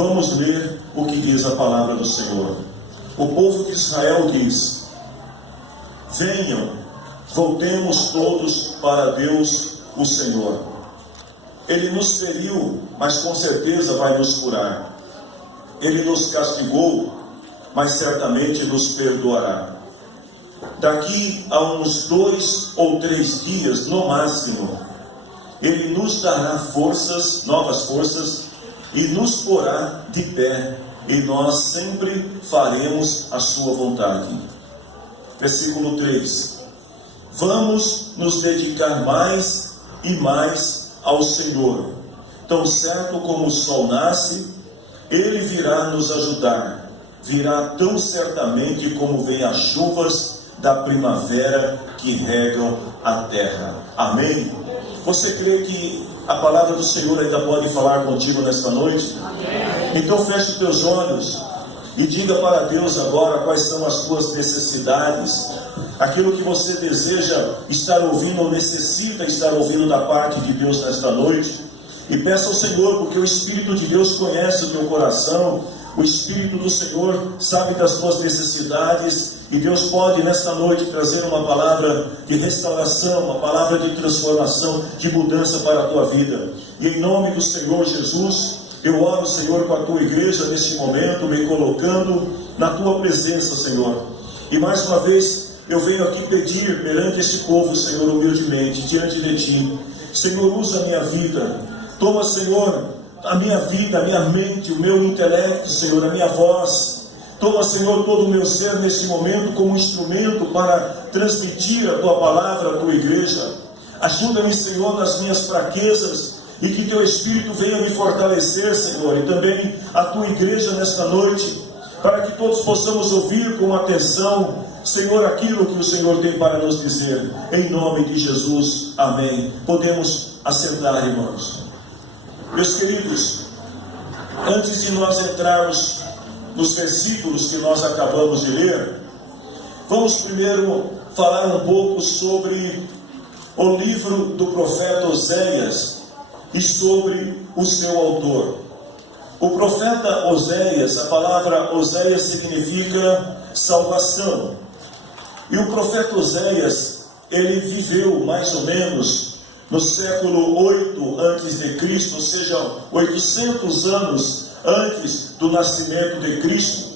Vamos ler o que diz a palavra do Senhor. O povo de Israel diz: venham, voltemos todos para Deus, o Senhor. Ele nos feriu, mas com certeza vai nos curar. Ele nos castigou, mas certamente nos perdoará. Daqui a uns 2 ou 3 dias, no máximo, Ele nos dará forças, novas forças, e nos porá de pé, e nós sempre faremos a sua vontade. Versículo 3. Vamos nos dedicar mais e mais ao Senhor. Tão certo como o sol nasce, Ele virá nos ajudar. Virá tão certamente como vêm as chuvas da primavera que regam a terra. Amém? Você crê que a palavra do Senhor ainda pode falar contigo nesta noite? Amém. Então feche os teus olhos e diga para Deus agora quais são as tuas necessidades, aquilo que você deseja estar ouvindo ou necessita estar ouvindo da parte de Deus nesta noite. E peça ao Senhor, porque o Espírito de Deus conhece o teu coração, o Espírito do Senhor sabe das tuas necessidades, e Deus pode nesta noite trazer uma palavra de restauração, uma palavra de transformação, de mudança para a tua vida. E em nome do Senhor Jesus, eu oro, Senhor, com a tua igreja neste momento, me colocando na tua presença, Senhor. E mais uma vez, eu venho aqui pedir perante este povo, Senhor, humildemente, diante de ti. Senhor, usa a minha vida. Toma, Senhor, a minha vida, a minha mente, o meu intelecto, Senhor, a minha voz. Toma, Senhor, todo o meu ser nesse momento como instrumento para transmitir a tua palavra à tua igreja. Ajuda-me, Senhor, nas minhas fraquezas, e que teu Espírito venha me fortalecer, Senhor, e também a tua igreja nesta noite, para que todos possamos ouvir com atenção, Senhor, aquilo que o Senhor tem para nos dizer. Em nome de Jesus, amém. Podemos assentar, irmãos. Meus queridos, antes de nós entrarmos nos versículos que nós acabamos de ler, vamos primeiro falar um pouco sobre o livro do profeta Oséias e sobre o seu autor. O profeta Oséias, a palavra Oséias significa salvação. E o profeta Oséias, ele viveu mais ou menos no século 8 a.C., ou seja, 800 anos antes do nascimento de Cristo.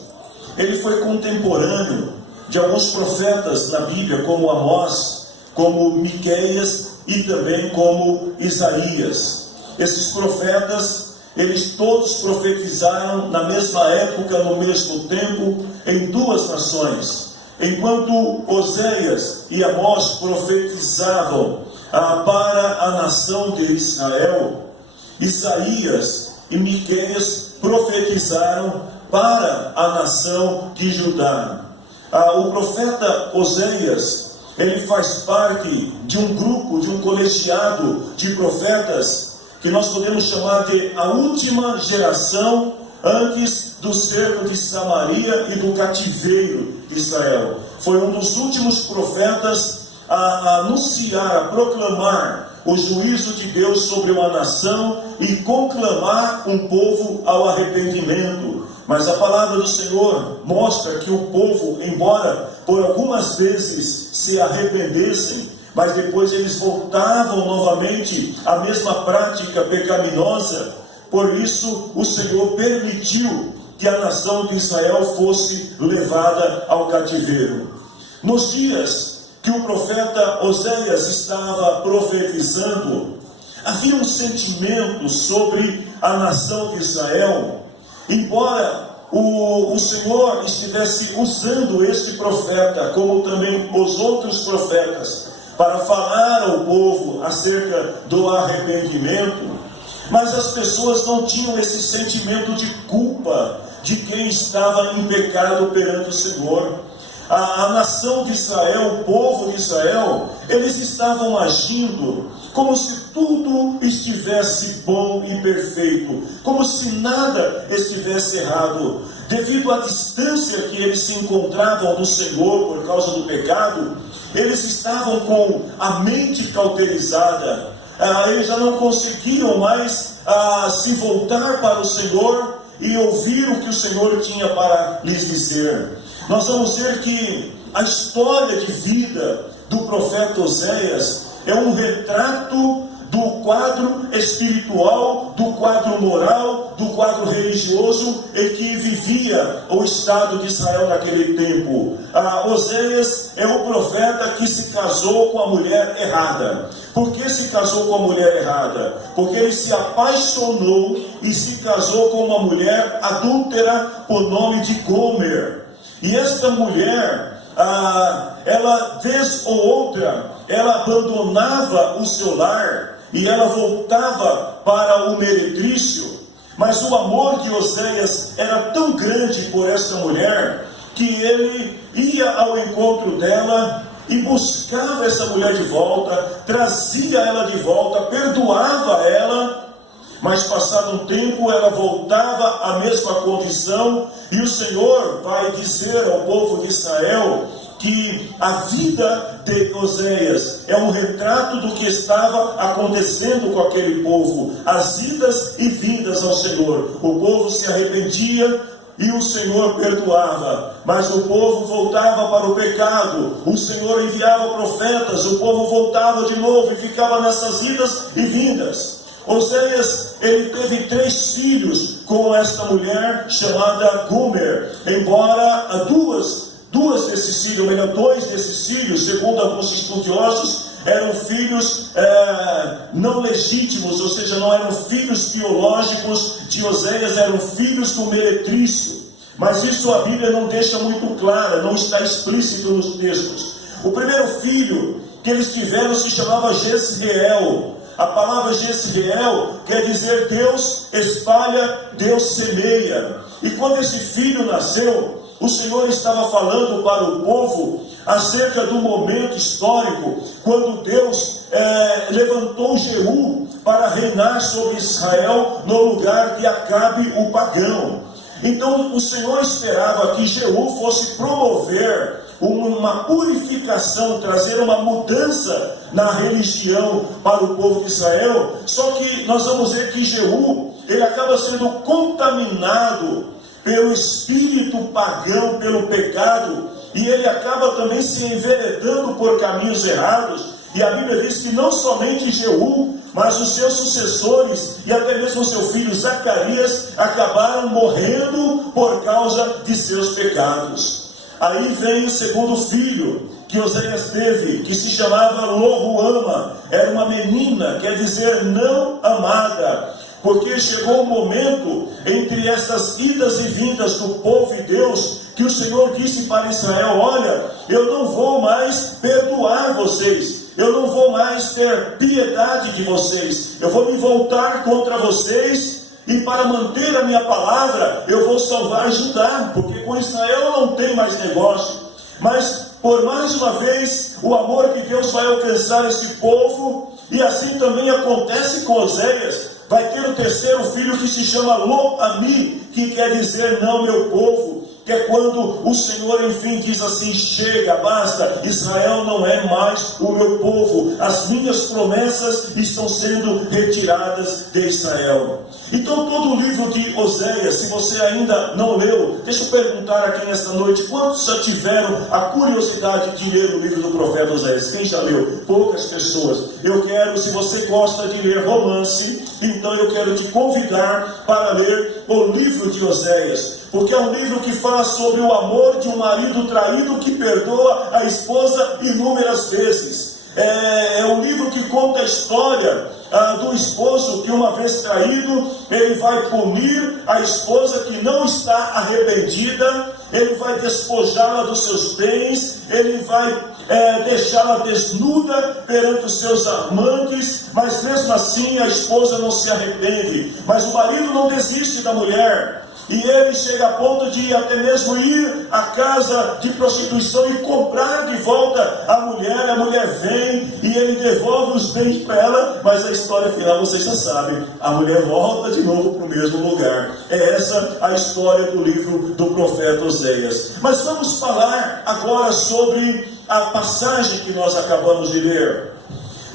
Ele foi contemporâneo de alguns profetas na Bíblia, como Amós, como Miqueias e também como Isaías. Esses profetas, eles todos profetizaram na mesma época, no mesmo tempo, em 2 nações. Enquanto Oséias e Amós profetizavam para a nação de Israel, Isaías e Miqueias profetizaram para a nação de Judá. O profeta Oséias, ele faz parte de um grupo, de um colegiado de profetas que nós podemos chamar de a última geração antes do cerco de Samaria e do cativeiro de Israel. Foi um dos últimos profetas a anunciar, a proclamar o juízo de Deus sobre uma nação e conclamar um povo ao arrependimento. Mas a palavra do Senhor mostra que o povo, embora por algumas vezes se arrependessem, mas depois eles voltavam novamente à mesma prática pecaminosa. Por isso o Senhor permitiu que a nação de Israel fosse levada ao cativeiro. Nos dias que o profeta Oséias estava profetizando, havia um sentimento sobre a nação de Israel. Embora o Senhor estivesse usando este profeta, como também os outros profetas, para falar ao povo acerca do arrependimento, mas as pessoas não tinham esse sentimento de culpa de quem estava em pecado perante o Senhor. A nação de Israel, o povo de Israel, eles estavam agindo como se tudo estivesse bom e perfeito, como se nada estivesse errado. Devido à distância que eles se encontravam do Senhor por causa do pecado, eles estavam com a mente cauterizada. Eles já não conseguiam mais se voltar para o Senhor, e ouvir o que o Senhor tinha para lhes dizer. Nós vamos ver que a história de vida do profeta Oséias é um retrato do quadro espiritual, do quadro moral, do quadro religioso em que vivia o Estado de Israel naquele tempo. Oséias é o profeta que se casou com a mulher errada. Por que se casou com a mulher errada? Porque ele se apaixonou e se casou com uma mulher adúltera por nome de Gomer. E esta mulher, ela vez ou outra, ela abandonava o seu lar e ela voltava para o meretrício. Mas o amor de Oséias era tão grande por essa mulher que ele ia ao encontro dela e buscava essa mulher de volta, trazia ela de volta, perdoava ela. Mas passado um tempo ela voltava à mesma condição, e o Senhor vai dizer ao povo de Israel que a vida de Oséias é um retrato do que estava acontecendo com aquele povo, as idas e vindas ao Senhor. O povo se arrependia e o Senhor perdoava, mas o povo voltava para o pecado. O Senhor enviava profetas, o povo voltava de novo e ficava nessas idas e vindas. Oséias, ele teve 3 filhos com esta mulher chamada Gomer, embora duas desses filhos, ou melhor, 2 desses filhos, segundo alguns estudiosos, eram filhos não legítimos, ou seja, não eram filhos biológicos de Oséias, eram filhos do meretrício. Mas isso a Bíblia não deixa muito clara, não está explícito nos textos. O primeiro filho que eles tiveram se chamava Jezreel. A palavra Jezreel quer dizer Deus espalha, Deus semeia. E quando esse filho nasceu, o Senhor estava falando para o povo acerca do momento histórico, quando Deus levantou Jeú para reinar sobre Israel no lugar de Acabe o pagão. Então o Senhor esperava que Jeú fosse promover uma purificação, trazer uma mudança na religião para o povo de Israel. Só que nós vamos ver que Jeú, ele acaba sendo contaminado pelo espírito pagão, pelo pecado, e ele acaba também se enveredando por caminhos errados. E a Bíblia diz que não somente Jeú, mas os seus sucessores e até mesmo seu filho Zacarias acabaram morrendo por causa de seus pecados. Aí vem o segundo filho que Oséias teve, que se chamava Loruama. Era uma menina, quer dizer não amada, porque chegou um momento entre essas idas e vindas do povo e Deus, que o Senhor disse para Israel: olha, eu não vou mais perdoar vocês, eu não vou mais ter piedade de vocês, eu vou me voltar contra vocês, e para manter a minha palavra, eu vou salvar Judá, porque com Israel não tem mais negócio. Mas, por mais uma vez, o amor de Deus vai alcançar esse povo, e assim também acontece com Oséias. Vai ter o terceiro filho que se chama Lo-Ami, que quer dizer não meu povo, que é quando o Senhor enfim diz assim: chega, basta, Israel não é mais o meu povo, as minhas promessas estão sendo retiradas de Israel. Então todo o livro de Oséias, se você ainda não leu, deixa eu perguntar aqui nesta noite: quantos já tiveram a curiosidade de ler o livro do profeta Oséias? Quem já leu? Poucas pessoas. Eu quero, se você gosta de ler romance, então eu quero te convidar para ler o livro de Oséias, porque é um livro que fala sobre o amor de um marido traído que perdoa a esposa inúmeras vezes. É um livro que conta a história do esposo que, uma vez traído, ele vai punir a esposa que não está arrependida, ele vai despojá-la dos seus bens, ele vai deixá-la desnuda perante os seus amantes, mas mesmo assim a esposa não se arrepende. Mas o marido não desiste da mulher, e ele chega a ponto de até mesmo ir à casa de prostituição e comprar de volta a mulher vem e ele devolve os bens para ela, mas a história final vocês já sabem, a mulher volta de novo para o mesmo lugar. É essa a história do livro do profeta Oséias. Mas vamos falar agora sobre a passagem que nós acabamos de ler.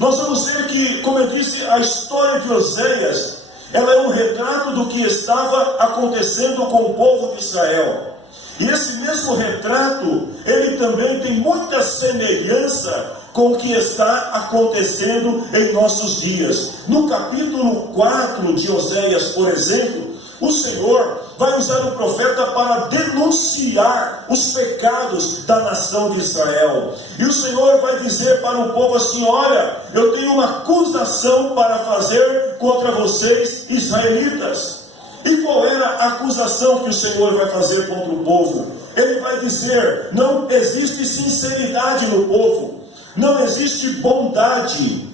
Nós vamos ver que, como eu disse, a história de Oséias ela é um retrato do que estava acontecendo com o povo de Israel. E esse mesmo retrato, ele também tem muita semelhança com o que está acontecendo em nossos dias. No capítulo 4 de Oséias, por exemplo, o Senhor vai usar o profeta para denunciar os pecados da nação de Israel. E o Senhor vai dizer para o povo assim: olha, eu tenho uma acusação para fazer contra vocês, israelitas. E qual era a acusação que o Senhor vai fazer contra o povo? Ele vai dizer: não existe sinceridade no povo, não existe bondade,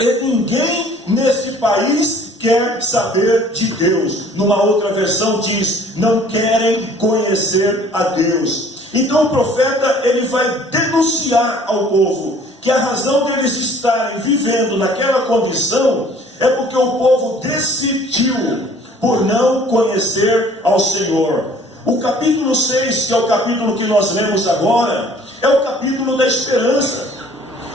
e ninguém nesse país quer saber de Deus. Numa outra versão diz: não querem conhecer a Deus. Então o profeta, ele vai denunciar ao povo que a razão deles estarem vivendo naquela condição é porque o povo decidiu por não conhecer ao Senhor. O capítulo 6, que é o capítulo que nós lemos agora, é o capítulo da esperança,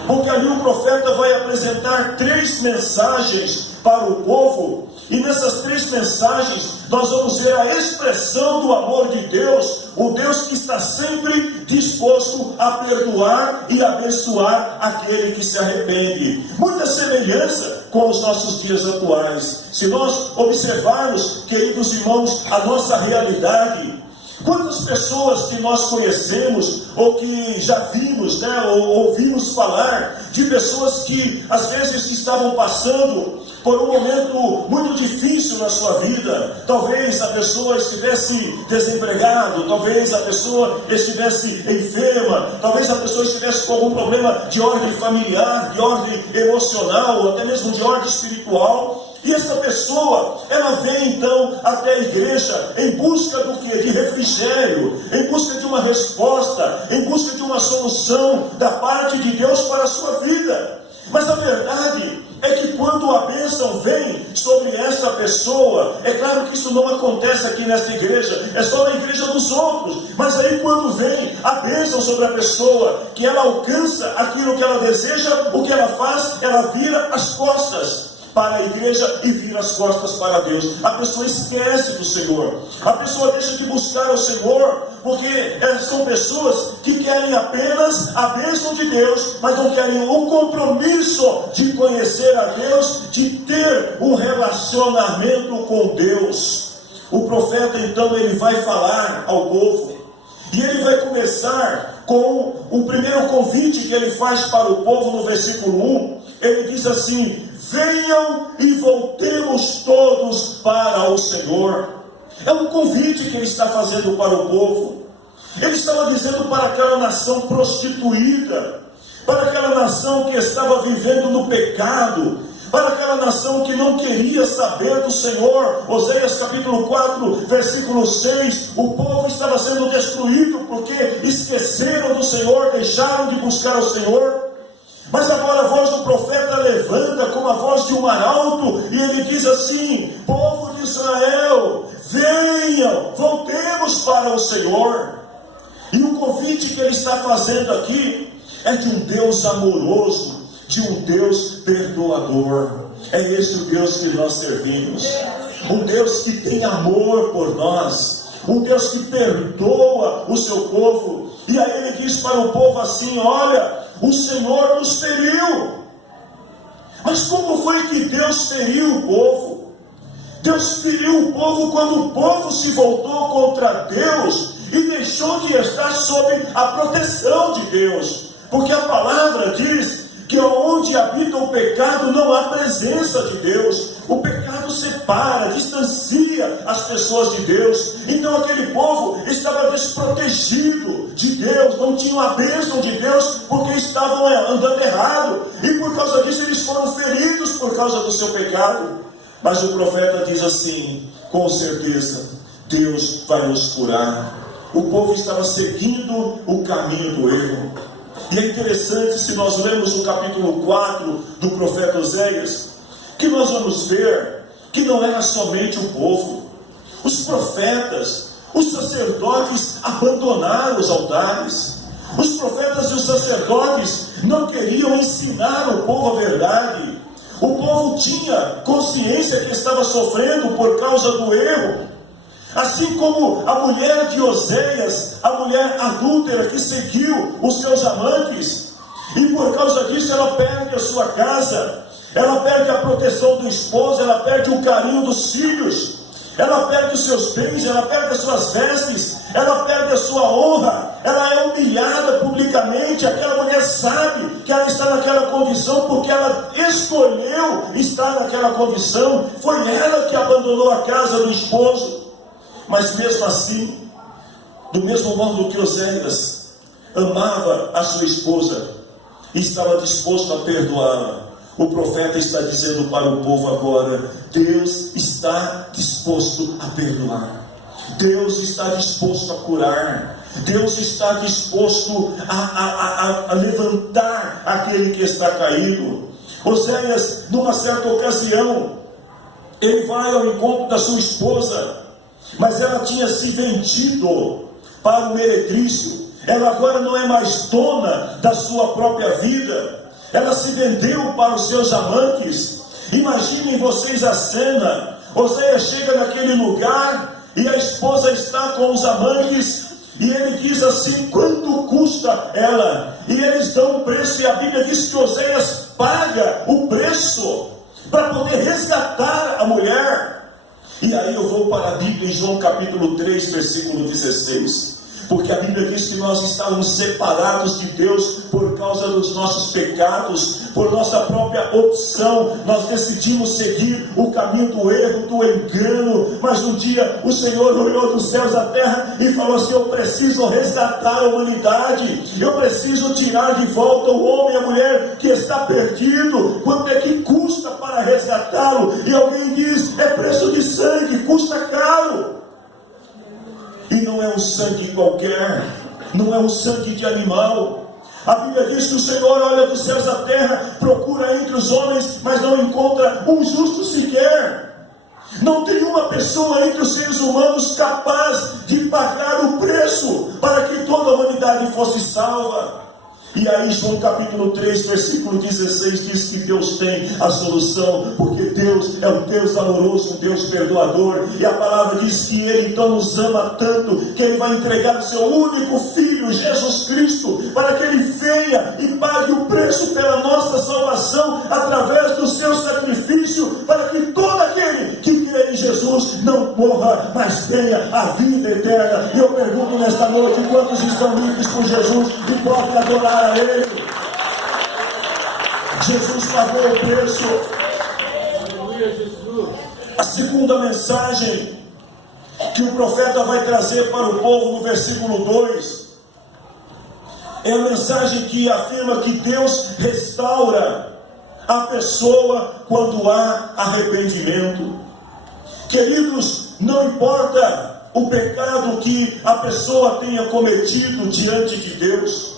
porque ali o profeta vai apresentar 3 mensagens para o povo, e nessas 3 mensagens nós vamos ver a expressão do amor de Deus, o Deus que está sempre disposto a perdoar e abençoar aquele que se arrepende. Muita semelhança com os nossos dias atuais. Se nós observarmos, queridos irmãos, a nossa realidade, quantas pessoas que nós conhecemos, ou que já vimos, ou ouvimos falar, de pessoas que às vezes estavam passando por um momento muito difícil na sua vida. Talvez a pessoa estivesse desempregado, talvez a pessoa estivesse enferma, talvez a pessoa estivesse com algum problema de ordem familiar, de ordem emocional, ou até mesmo de ordem espiritual. E essa pessoa, ela vem então até a igreja em busca do quê? De refrigério, em busca de uma resposta, em busca de uma solução da parte de Deus para a sua vida. Mas a verdade é que quando a bênção vem sobre essa pessoa, é claro que isso não acontece aqui nesta igreja, é só na igreja dos outros, mas aí quando vem a bênção sobre a pessoa, que ela alcança aquilo que ela deseja, o que ela faz? Ela vira as costas para a igreja e vira as costas para Deus. A pessoa esquece do Senhor, a pessoa deixa de buscar o Senhor, porque são pessoas que querem apenas a bênção de Deus, mas não querem o compromisso de conhecer a Deus, de ter um relacionamento com Deus. O profeta então, ele vai falar ao povo, e ele vai começar com o primeiro convite que ele faz para o povo no versículo 1. Ele diz assim: venham e voltemos todos para o Senhor. É um convite que ele está fazendo para o povo. Ele estava dizendo para aquela nação prostituída, para aquela nação que estava vivendo no pecado, para aquela nação que não queria saber do Senhor. Oséias capítulo 4, versículo 6, o povo estava sendo destruído porque esqueceram do Senhor, deixaram de buscar o Senhor. Mas agora a voz do profeta levanta como a voz de um arauto, e ele diz assim: povo de Israel, venham, voltemos para o Senhor. E o convite que ele está fazendo aqui é de um Deus amoroso, de um Deus perdoador. É esse o Deus que nós servimos, um Deus que tem amor por nós, um Deus que perdoa o seu povo. E aí ele diz para o povo assim: olha, o Senhor nos feriu. Mas como foi que Deus feriu o povo? Deus feriu o povo quando o povo se voltou contra Deus e deixou de estar sob a proteção de Deus. Porque a palavra diz que onde habita o pecado não há presença de Deus. O pecado separa, distancia as pessoas de Deus. Então aquele povo estava desprotegido de Deus, não tinham a bênção de Deus, porque estavam andando errado, e por causa disso eles foram feridos por causa do seu pecado. Mas o profeta diz assim: com certeza Deus vai nos curar. O povo estava seguindo o caminho do erro. E é interessante, se nós lemos o capítulo 4 do profeta Oséias, que nós vamos ver que não era somente o povo. Os profetas, os sacerdotes abandonaram os altares. Os profetas e os sacerdotes não queriam ensinar ao povo a verdade. O povo tinha consciência que estava sofrendo por causa do erro. Assim como a mulher de Oséias, a mulher adúltera que seguiu os seus amantes, e por causa disso ela perde a sua casa, ela perde a proteção do esposo, ela perde o carinho dos filhos, ela perde os seus bens, ela perde as suas vestes, ela perde a sua honra, ela é humilhada publicamente. Aquela mulher sabe que ela está naquela condição porque ela escolheu estar naquela condição. Foi ela que abandonou a casa do esposo. Mas mesmo assim, do mesmo modo que Oséias amava a sua esposa e estava disposto a perdoá-la, o profeta está dizendo para o povo agora: Deus está disposto a perdoar, Deus está disposto a curar, Deus está disposto a levantar aquele que está caído. Oséias, numa certa ocasião, ele vai ao encontro da sua esposa, mas ela tinha se vendido para o meretrício. Ela agora não é mais dona da sua própria vida, ela se vendeu para os seus amantes. Imaginem vocês a cena: Oséias chega naquele lugar e a esposa está com os amantes, e ele diz assim: quanto custa ela? E eles dão um preço, e a Bíblia diz que Oséias paga o preço para poder resgatar a mulher. E aí eu vou para a Bíblia em João capítulo 3, versículo 16. Porque a Bíblia diz que nós estávamos separados de Deus por causa dos nossos pecados, por nossa própria opção. Nós decidimos seguir o caminho do erro, do engano. Mas um dia o Senhor olhou dos céus à terra e falou assim: eu preciso resgatar a humanidade, eu preciso tirar de volta o homem e a mulher que está perdido. Quanto é que custa para resgatá-lo? E alguém diz: é preço de sangue, custa caro. E não é um sangue qualquer, não é um sangue de animal. A Bíblia diz que o Senhor olha dos céus à terra, procura entre os homens, mas não encontra um justo sequer. Não tem uma pessoa entre os seres humanos capaz de pagar o preço para que toda a humanidade fosse salva. E aí João capítulo 3, versículo 16 diz que Deus tem a solução, porque Deus é um Deus amoroso, um Deus perdoador. E a palavra diz que Ele então nos ama tanto, que Ele vai entregar o seu único Filho, Jesus Cristo, para que Ele venha e pague o preço pela nossa salvação, através do seu sacrifício, para que todo aquele que crê em Jesus não morra, mas tenha a vida eterna. E eu pergunto nesta noite: quantos estão livres por Jesus e podem adorar a Ele? Jesus pagou o preço. A segunda mensagem que o profeta vai trazer para o povo no versículo 2 é a mensagem que afirma que Deus restaura a pessoa quando há arrependimento. Queridos, não importa o pecado que a pessoa tenha cometido diante de Deus,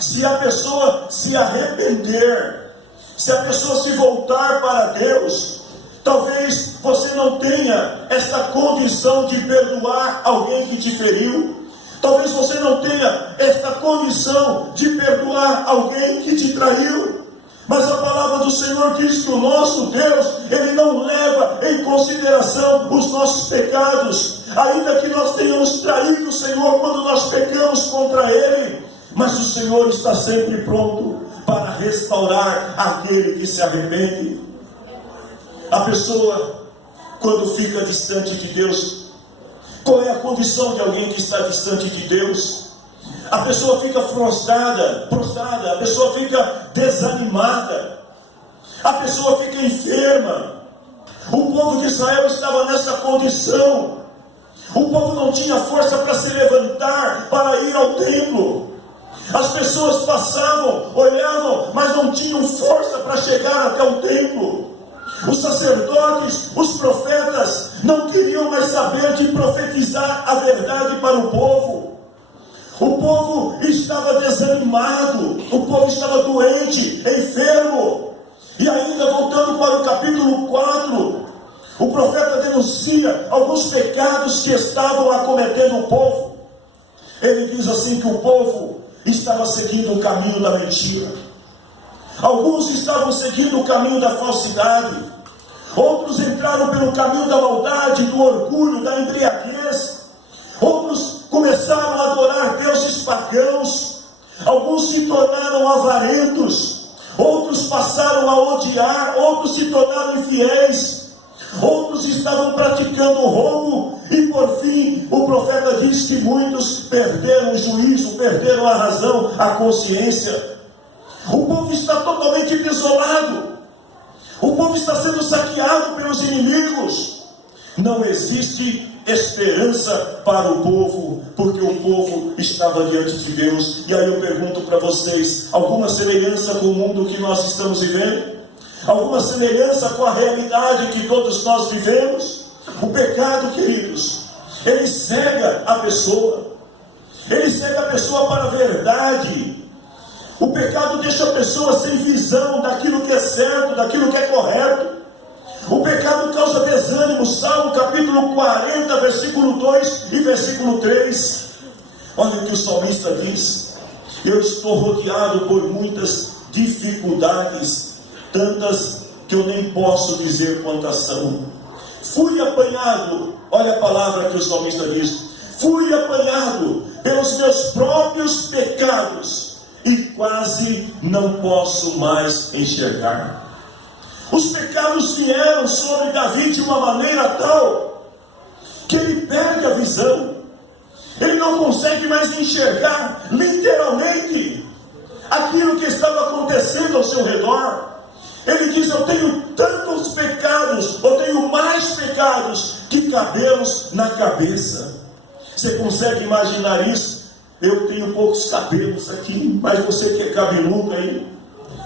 se a pessoa se arrepender, se a pessoa se voltar para Deus, talvez você não tenha essa condição de perdoar alguém que te feriu. Talvez você não tenha essa condição de perdoar alguém que te traiu. Mas a palavra do Senhor diz que o nosso Deus, Ele não leva em consideração os nossos pecados. Ainda que nós tenhamos traído o Senhor quando nós pecamos contra Ele, mas o Senhor está sempre pronto para restaurar aquele que se arrepende. A pessoa, quando fica distante de Deus, qual é a condição de alguém que está distante de Deus? A pessoa fica prostrada, a pessoa fica desanimada, a pessoa fica enferma. O povo de Israel estava nessa condição. O povo não tinha força para se levantar, para ir ao templo. As pessoas passavam, olhavam, mas não tinham força para chegar até o templo. Os sacerdotes, os profetas, não queriam mais saber de profetizar a verdade para o povo. O povo estava desanimado, o povo estava doente, enfermo. E ainda voltando para o capítulo 4, o profeta denuncia alguns pecados que estavam acometendo o povo. Ele diz assim que o povo estava seguindo o caminho da mentira. Alguns estavam seguindo o caminho da falsidade. Outros entraram pelo caminho da maldade, do orgulho, da embriaguez. Outros começaram a adorar deuses pagãos. Alguns se tornaram avarentos. Outros passaram a odiar. Outros se tornaram infiéis. Outros estavam praticando roubo. E por fim, o profeta diz que muitos perderam o juízo, perderam a razão, a consciência. O povo está totalmente desolado. O povo está sendo saqueado pelos inimigos. Não existe esperança para o povo, porque o povo estava diante de Deus. E aí eu pergunto para vocês: alguma semelhança com o mundo que nós estamos vivendo? Alguma semelhança com a realidade que todos nós vivemos? O pecado, queridos, ele cega a pessoa. Ele cega a pessoa para a verdade. O pecado deixa a pessoa sem visão daquilo que é certo, daquilo que é correto. O pecado causa desânimo. Salmo capítulo 40, versículo 2 e versículo 3. Olha o que o salmista diz: eu estou rodeado por muitas dificuldades, tantas que eu nem posso dizer quantas são. Fui apanhado, olha a palavra que o salmista diz: fui apanhado pelos meus próprios pecados, e quase não posso mais enxergar. Os pecados vieram sobre Davi de uma maneira tal que ele perde a visão. Ele não consegue mais enxergar literalmente aquilo que estava acontecendo ao seu redor. Ele diz: eu tenho tantos pecados, eu tenho mais pecados que cabelos na cabeça. Você consegue imaginar isso? Eu tenho poucos cabelos aqui, mas você que é cabeludo aí,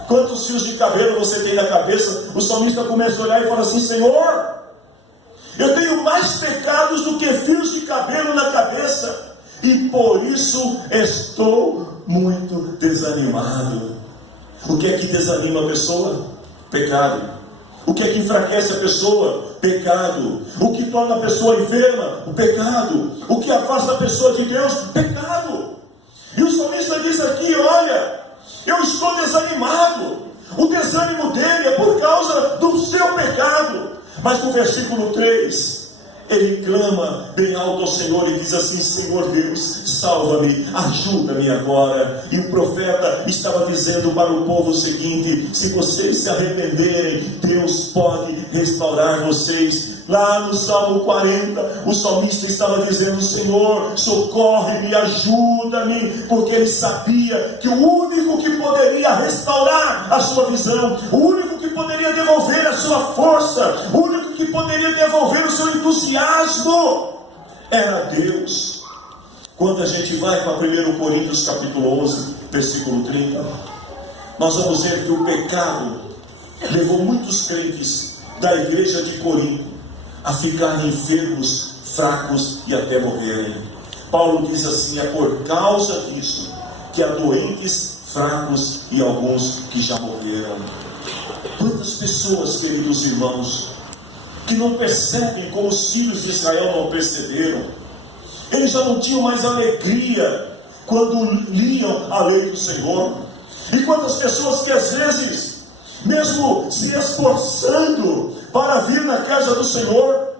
quantos fios de cabelo você tem na cabeça? O salmista começa a olhar e fala assim: Senhor, eu tenho mais pecados do que fios de cabelo na cabeça, e por isso estou muito desanimado. O que é que desanima a pessoa? Pecado. O que é que enfraquece a pessoa? Pecado. O que torna a pessoa enferma? O pecado. O que afasta a pessoa de Deus? Pecado. E o salmista diz aqui: olha, eu estou desanimado. O desânimo dele é por causa do seu pecado. Mas no versículo 3, ele clama bem alto ao Senhor e diz assim: Senhor Deus, salva-me, ajuda-me agora. E o profeta estava dizendo para o povo o seguinte: se vocês se arrependerem, Deus pode restaurar vocês. Lá no Salmo 40, o salmista estava dizendo: Senhor, socorre-me, ajuda-me, porque ele sabia que o único que poderia restaurar a sua visão, o único que poderia devolver a sua força, o único que poderia devolver o seu entusiasmo era Deus. Quando a gente vai para 1 Coríntios capítulo 11, versículo 30, nós vamos ver que o pecado levou muitos crentes da igreja de Corinto a ficarem enfermos, fracos e até morrerem. Paulo diz assim: é por causa disso que há doentes, fracos e alguns que já morreram. Quantas pessoas, queridos irmãos, que não percebem como os filhos de Israel não perceberam. Eles já não tinham mais alegria quando liam a lei do Senhor. E quantas pessoas que às vezes, mesmo se esforçando para vir na casa do Senhor,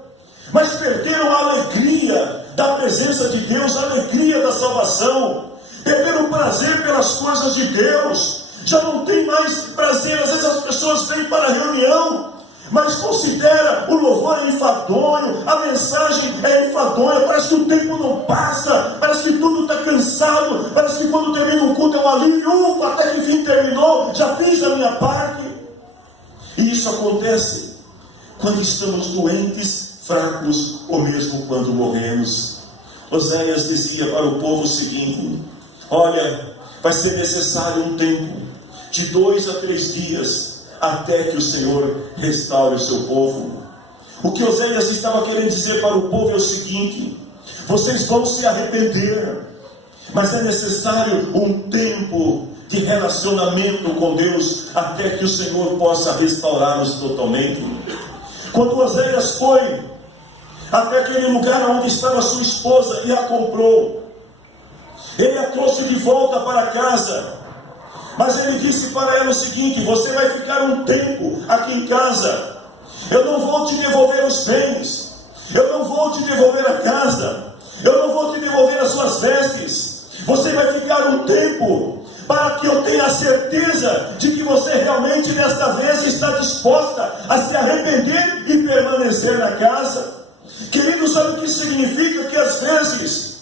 mas perderam a alegria da presença de Deus, a alegria da salvação, perderam o prazer pelas coisas de Deus, já não tem mais prazer. Às vezes as pessoas vêm para a reunião, mas considera o louvor enfadonho, a mensagem é enfadonha, parece que o tempo não passa, parece que tudo está cansado, parece que quando termina um culto é um alívio, até que enfim terminou, já fiz a minha parte. E isso acontece quando estamos doentes, fracos, ou mesmo quando morremos. Oséias dizia para o povo o seguinte: olha, vai ser necessário um tempo de 2 a 3 dias até que o Senhor restaure o seu povo. O que Oséias estava querendo dizer para o povo é o seguinte: vocês vão se arrepender, mas é necessário um tempo de relacionamento com Deus até que o Senhor possa restaurá-los totalmente. Quando Oséias foi até aquele lugar onde estava sua esposa e a comprou, ele a trouxe de volta para casa. Mas ele disse para ela o seguinte: você vai ficar um tempo aqui em casa, eu não vou te devolver os bens, eu não vou te devolver a casa, eu não vou te devolver as suas vestes, você vai ficar um tempo, para que eu tenha a certeza de que você realmente desta vez está disposta a se arrepender e permanecer na casa. Querido, sabe o que significa? Que às vezes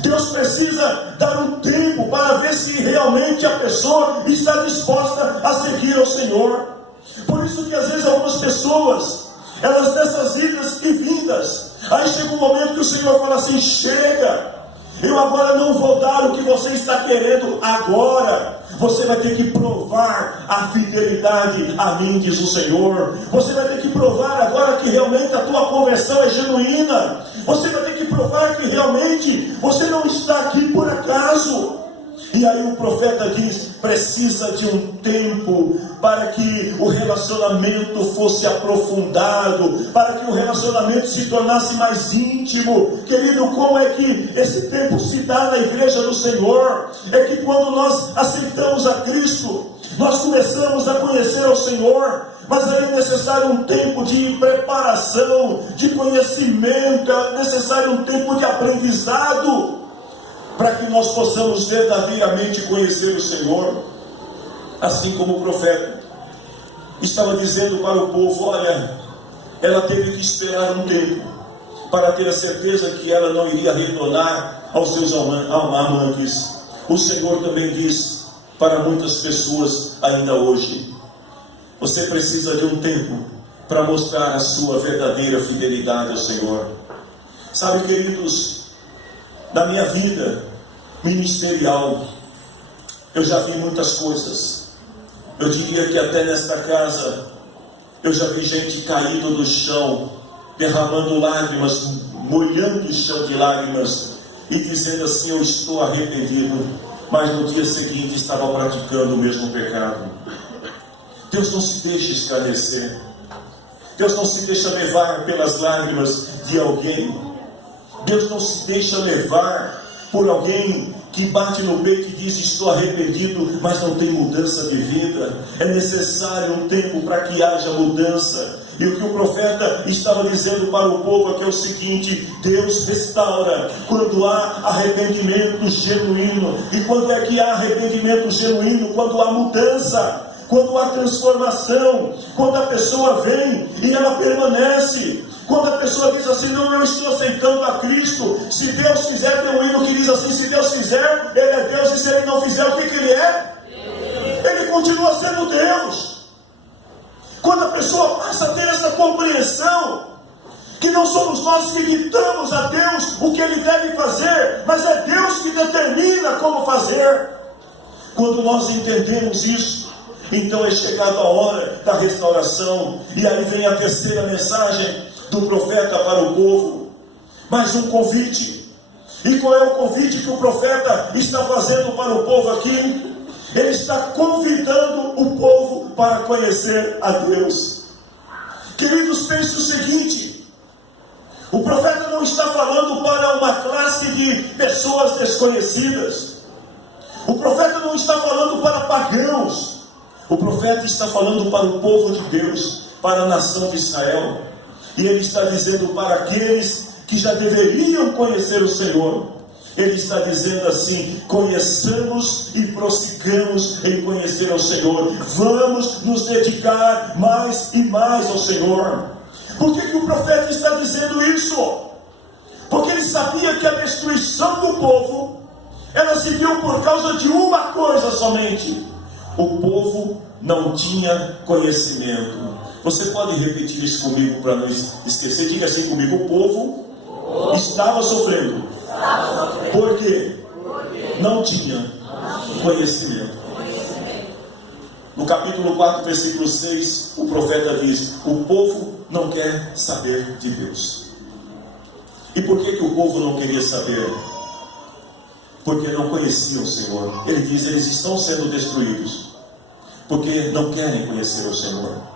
Deus precisa dar um tempo para ver se realmente a pessoa está disposta a seguir ao Senhor. Por isso que às vezes algumas pessoas, elas nessas idas e vindas, aí chega um momento que o Senhor fala assim: chega, eu agora não vou dar o que você está querendo agora. Você vai ter que provar a fidelidade a mim, diz o Senhor. Você vai ter que provar agora que realmente a tua conversão é genuína. Você vai ter que provar que realmente você não está aqui por acaso. E aí o profeta diz: precisa de um tempo para que o relacionamento fosse aprofundado, para que o relacionamento se tornasse mais íntimo. Querido, como é que esse tempo se dá na igreja do Senhor? É que quando nós aceitamos a Cristo, nós começamos a conhecer o Senhor, mas aí é necessário um tempo de preparação, de conhecimento, é necessário um tempo de aprendizado, para que nós possamos verdadeiramente conhecer o Senhor. Assim como o profeta estava dizendo para o povo: olha, ela teve que esperar um tempo para ter a certeza que ela não iria retornar aos seus amantes. O Senhor também diz para muitas pessoas ainda hoje: você precisa de um tempo para mostrar a sua verdadeira fidelidade ao Senhor. Sabe, queridos, na minha vida ministerial, eu já vi muitas coisas. Eu diria que até nesta casa, eu já vi gente caído no chão, derramando lágrimas, molhando o chão de lágrimas, e dizendo assim: eu estou arrependido, mas no dia seguinte estava praticando o mesmo pecado. Deus não se deixa escarnecer. Deus não se deixa levar pelas lágrimas de alguém. Deus não se deixa levar por alguém que bate no peito e diz: estou arrependido, mas não tem mudança de vida. É necessário um tempo para que haja mudança. E o que o profeta estava dizendo para o povo aqui é o seguinte: Deus restaura quando há arrependimento genuíno. E quando é que há arrependimento genuíno? Quando há mudança, quando há transformação, quando a pessoa vem e ela permanece. Quando a pessoa diz assim: não, eu estou aceitando a Cristo. Se Deus fizer, tem um hino que diz assim: se Deus fizer, Ele é Deus, e se Ele não fizer, o que Ele é? Ele continua sendo Deus. Quando a pessoa passa a ter essa compreensão, que não somos nós que ditamos a Deus o que Ele deve fazer, mas é Deus que determina como fazer. Quando nós entendemos isso, então é chegada a hora da restauração. E aí vem a terceira mensagem do profeta para o povo, mais um convite. E qual é o convite que o profeta está fazendo para o povo aqui? Ele está convidando o povo para conhecer a Deus. Queridos, pense o seguinte: o profeta não está falando para uma classe de pessoas desconhecidas. O profeta não está falando para pagãos. O profeta está falando para o povo de Deus, para a nação de Israel. E ele está dizendo para aqueles que já deveriam conhecer o Senhor. Ele está dizendo assim: conheçamos e prossigamos em conhecer ao Senhor. Vamos nos dedicar mais e mais ao Senhor. Por que o profeta está dizendo isso? Porque ele sabia que a destruição do povo, ela se deu por causa de uma coisa somente: o povo não tinha conhecimento. Você pode repetir isso comigo para não esquecer? Diga assim comigo: o povo estava sofrendo. Por quê? Não tinha conhecimento. No capítulo 4, versículo 6, o profeta diz: o povo não quer saber de Deus. E por que o povo não queria saber? Porque não conheciam o Senhor. Ele diz: eles estão sendo destruídos porque não querem conhecer o Senhor.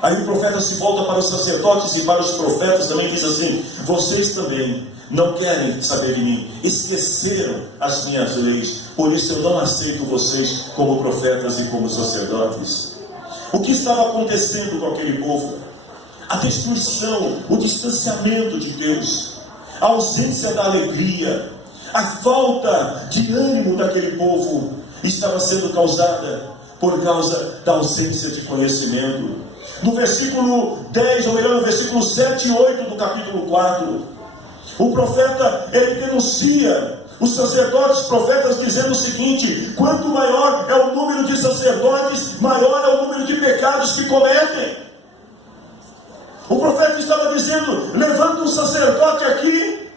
Aí o profeta se volta para os sacerdotes e para os profetas também, diz assim: vocês também não querem saber de mim, esqueceram as minhas leis, por isso eu não aceito vocês como profetas e como sacerdotes. O que estava acontecendo com aquele povo? A destruição, o distanciamento de Deus, a ausência da alegria, a falta de ânimo daquele povo estava sendo causada por causa da ausência de conhecimento. No versículo 10, ou melhor, no versículo 7 e 8 do capítulo 4, o profeta, ele denuncia os sacerdotes, profetas, dizendo o seguinte: quanto maior é o número de sacerdotes, maior é o número de pecados que cometem. O profeta estava dizendo: levanta um sacerdote aqui,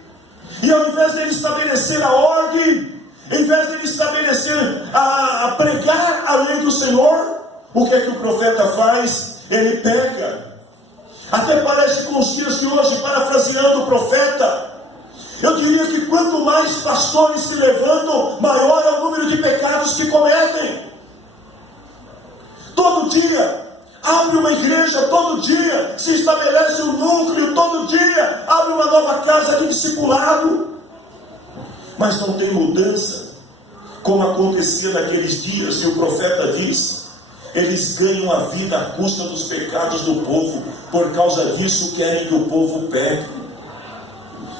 e ao invés de ele estabelecer a ordem, em vez de ele estabelecer, a pregar a lei do Senhor, o que é que o profeta faz? Ele pega. Até parece com os dias de hoje, parafraseando o profeta, eu diria que quanto mais pastores se levantam, maior é o número de pecados que cometem. Todo dia abre uma igreja, todo dia se estabelece um núcleo, todo dia abre uma nova casa de discipulado, mas não tem mudança, como acontecia naqueles dias. E o profeta diz: eles ganham a vida à custa dos pecados do povo, por causa disso querem que o povo peque.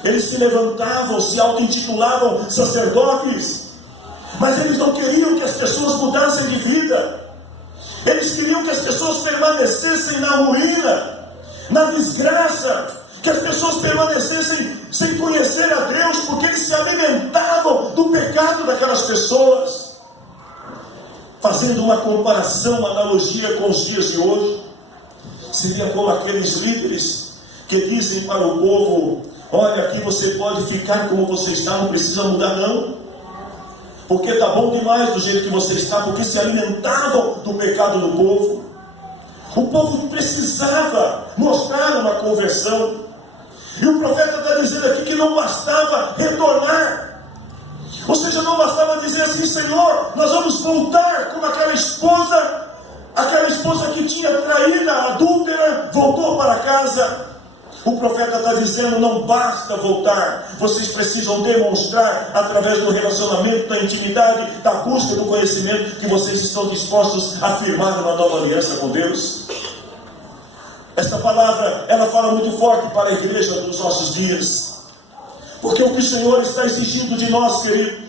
Eles se levantavam, se auto-intitulavam sacerdotes, mas eles não queriam que as pessoas mudassem de vida. Eles queriam que as pessoas permanecessem na ruína, na desgraça, que as pessoas permanecessem sem conhecer a Deus, porque eles se alimentavam do pecado daquelas pessoas. Fazendo uma comparação, uma analogia com os dias de hoje, seria como aqueles líderes que dizem para o povo: olha, aqui você pode ficar como você está, não precisa mudar não, porque está bom demais do jeito que você está, porque se alimentavam do pecado do povo. O povo precisava mostrar uma conversão, e o profeta está dizendo aqui que não bastava retornar, ou seja, não bastava dizer assim: Senhor, nós vamos voltar como aquela esposa que tinha traído a adúltera, voltou para casa. O profeta está dizendo: não basta voltar, vocês precisam demonstrar, através do relacionamento, da intimidade, da busca do conhecimento, que vocês estão dispostos a firmar uma nova aliança com Deus. Essa palavra, ela fala muito forte para a igreja dos nossos dias, porque o que o Senhor está exigindo de nós, querido,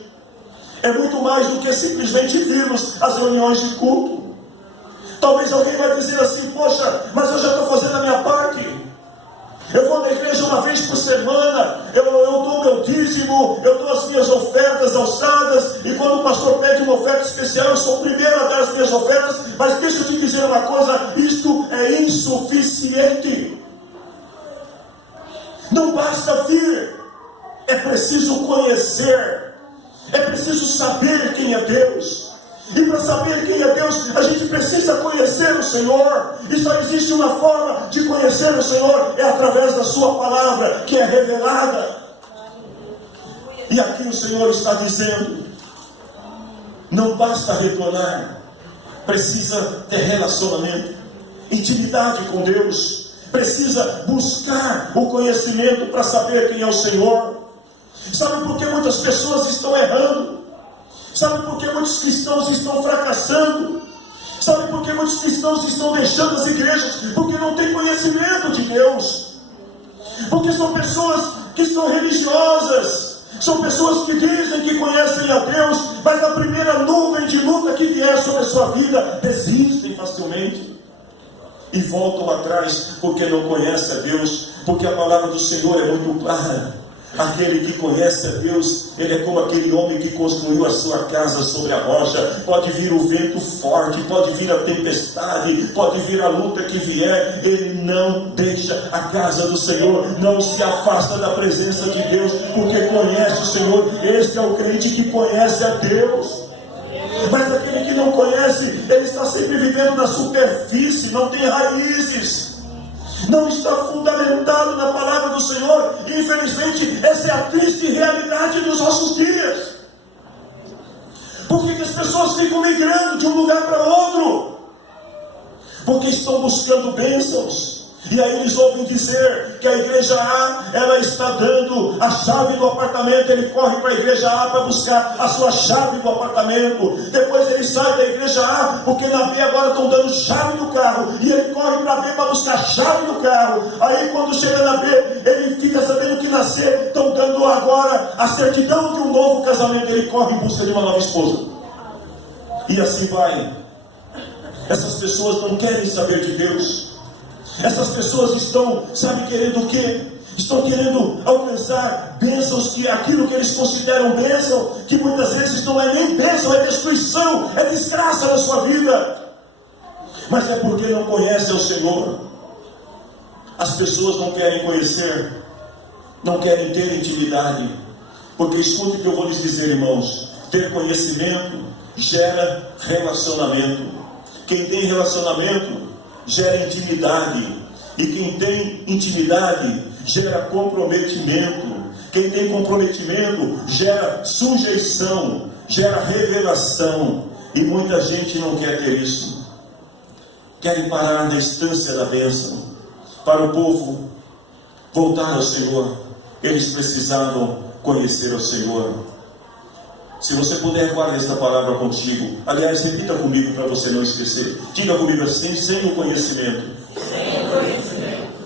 é muito mais do que simplesmente virmos as reuniões de culto. Talvez alguém vai dizer assim: poxa, mas eu já estou fazendo a minha parte, eu vou na igreja uma vez por semana, eu dou meu dízimo, eu dou as minhas ofertas alçadas, e quando o pastor pede uma oferta especial, eu sou o primeiro a dar as minhas ofertas. Mas deixa eu te dizer uma coisa: isto é insuficiente. Não basta vir, é preciso conhecer, é preciso saber quem é Deus. E para saber quem é Deus, a gente precisa conhecer o Senhor. E só existe uma forma de conhecer o Senhor, é através da sua palavra, que é revelada. E aqui o Senhor está dizendo: não basta retornar, precisa ter relacionamento, intimidade com Deus, precisa buscar o conhecimento para saber quem é o Senhor. Sabe por que muitas pessoas estão errando? Sabe por que muitos cristãos estão fracassando? Sabe por que muitos cristãos estão deixando as igrejas? Porque não têm conhecimento de Deus. Porque são pessoas que são religiosas, são pessoas que dizem que conhecem a Deus, mas na primeira nuvem de luta que vier sobre a sua vida, desistem facilmente e voltam atrás, porque não conhecem a Deus. Porque a palavra do Senhor é muito clara: aquele que conhece a Deus, ele é como aquele homem que construiu a sua casa sobre a rocha. Pode vir o vento forte, pode vir a tempestade, pode vir a luta que vier, ele não deixa a casa do Senhor, não se afasta da presença de Deus, porque conhece o Senhor. Este é o crente que conhece a Deus. Mas aquele que não conhece, ele está sempre vivendo na superfície, não tem raízes, não está fundamentado na palavra do Senhor. E infelizmente essa é a triste realidade dos nossos dias. Por que as pessoas ficam migrando de um lugar para outro? Porque estão buscando bênçãos, E aí eles ouvem dizer que a igreja A, ela está dando a chave do apartamento. Ele corre para a igreja A para buscar a sua chave do apartamento. Depois ele sai da igreja A, porque na B agora estão dando chave do carro. E ele corre para a B para buscar a chave do carro. Aí quando chega na B, ele fica sabendo que na C estão dando agora a certidão de um novo casamento. Ele corre em busca de uma nova esposa. E assim vai. Essas pessoas não querem saber de Deus. Essas pessoas estão, sabe, querendo o quê? Estão querendo alcançar bênçãos, que aquilo que eles consideram bênção, que muitas vezes não é nem bênção, é destruição, é desgraça na sua vida. Mas é porque não conhecem o Senhor. As pessoas não querem conhecer, não querem ter intimidade. Porque escute o que eu vou lhes dizer, irmãos: ter conhecimento gera relacionamento. Quem tem relacionamento gera intimidade, e quem tem intimidade gera comprometimento. Quem tem comprometimento gera sujeição, gera revelação, e muita gente não quer ter isso. Querem parar na instância da bênção. Para o povo voltar ao Senhor, eles precisavam conhecer o Senhor. Se você puder, guarde esta palavra contigo. Aliás, repita comigo para você não esquecer. Diga comigo assim: sem o conhecimento,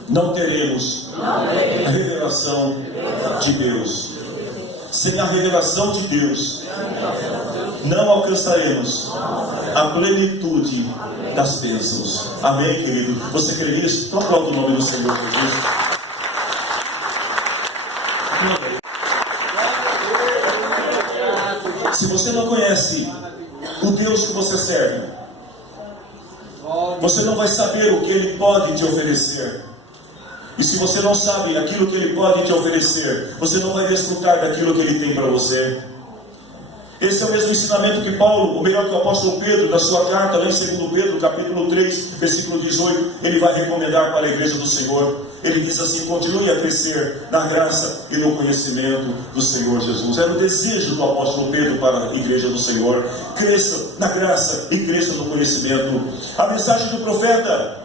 não teremos a revelação de Deus. Sem a revelação de Deus, não alcançaremos a plenitude das bênçãos. Amém, querido? Você crê nisso? Então aplaude o nome do Senhor por isso. Se você não conhece o Deus que você serve, você não vai saber o que Ele pode te oferecer. E se você não sabe aquilo que Ele pode te oferecer, você não vai desfrutar daquilo que Ele tem para você. Esse é o mesmo ensinamento que Paulo, ou melhor, que o apóstolo Pedro, na sua carta, lá em 2 Pedro, capítulo 3, versículo 18, ele vai recomendar para a igreja do Senhor. Ele diz assim: continue a crescer na graça e no conhecimento do Senhor Jesus. Era o desejo do apóstolo Pedro para a igreja do Senhor: cresça na graça e cresça no conhecimento. A mensagem do profeta,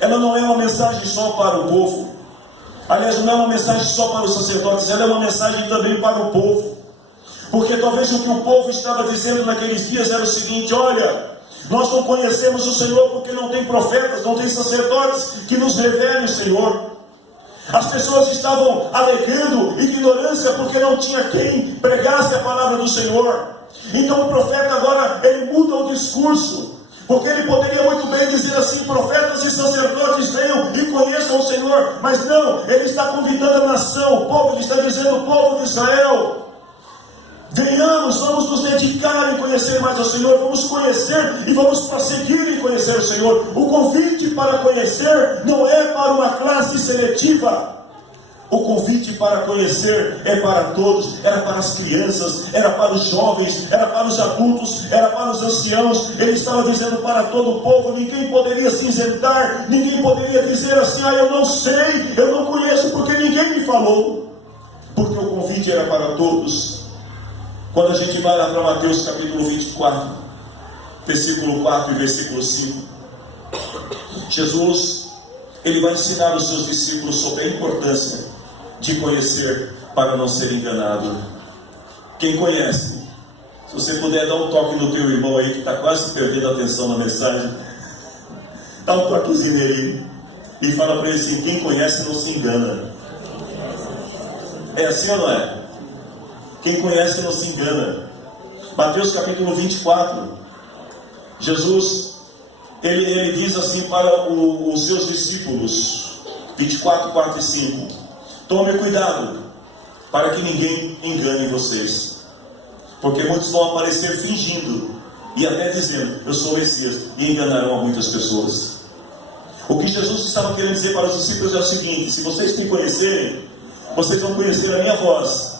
ela não é uma mensagem só para o povo. Aliás, não é uma mensagem só para os sacerdotes, ela é uma mensagem também para o povo. Porque talvez o que o povo estava dizendo naqueles dias era o seguinte: olha, nós não conhecemos o Senhor porque não tem profetas, não tem sacerdotes que nos revelem o Senhor. As pessoas estavam alegando ignorância porque não tinha quem pregasse a palavra do Senhor. Então o profeta agora, ele muda o discurso, porque ele poderia muito bem dizer assim: profetas e sacerdotes venham e conheçam o Senhor. Mas não, ele está convidando a nação, o povo, ele está dizendo: o povo de Israel, venhamos, vamos nos dedicar em conhecer mais o Senhor, vamos conhecer e vamos prosseguir em conhecer o Senhor. O convite para conhecer não é para uma classe seletiva. O convite para conhecer é para todos. Era para as crianças, era para os jovens, era para os adultos, era para os anciãos. Ele estava dizendo para todo o povo. Ninguém poderia se isentar, ninguém poderia dizer assim: ah, eu não sei, eu não conheço porque ninguém me falou. Porque o convite era para todos. Quando a gente vai lá para Mateus capítulo 24, versículo 4 e versículo 5, Jesus, ele vai ensinar os seus discípulos sobre a importância de conhecer para não ser enganado. Quem conhece, se você puder dar um toque no teu irmão aí que está quase perdendo a atenção na mensagem, dá um toquezinho nele e fala para ele assim: quem conhece não se engana. É assim ou não é? Quem conhece não se engana. Mateus capítulo 24, Jesus, ele diz assim para os seus discípulos, 24, 4 e 5: tome cuidado para que ninguém engane vocês, porque muitos vão aparecer fingindo e até dizendo: eu sou o Messias, e enganarão a muitas pessoas. O que Jesus estava querendo dizer para os discípulos é o seguinte: se vocês me conhecerem, vocês vão conhecer a minha voz,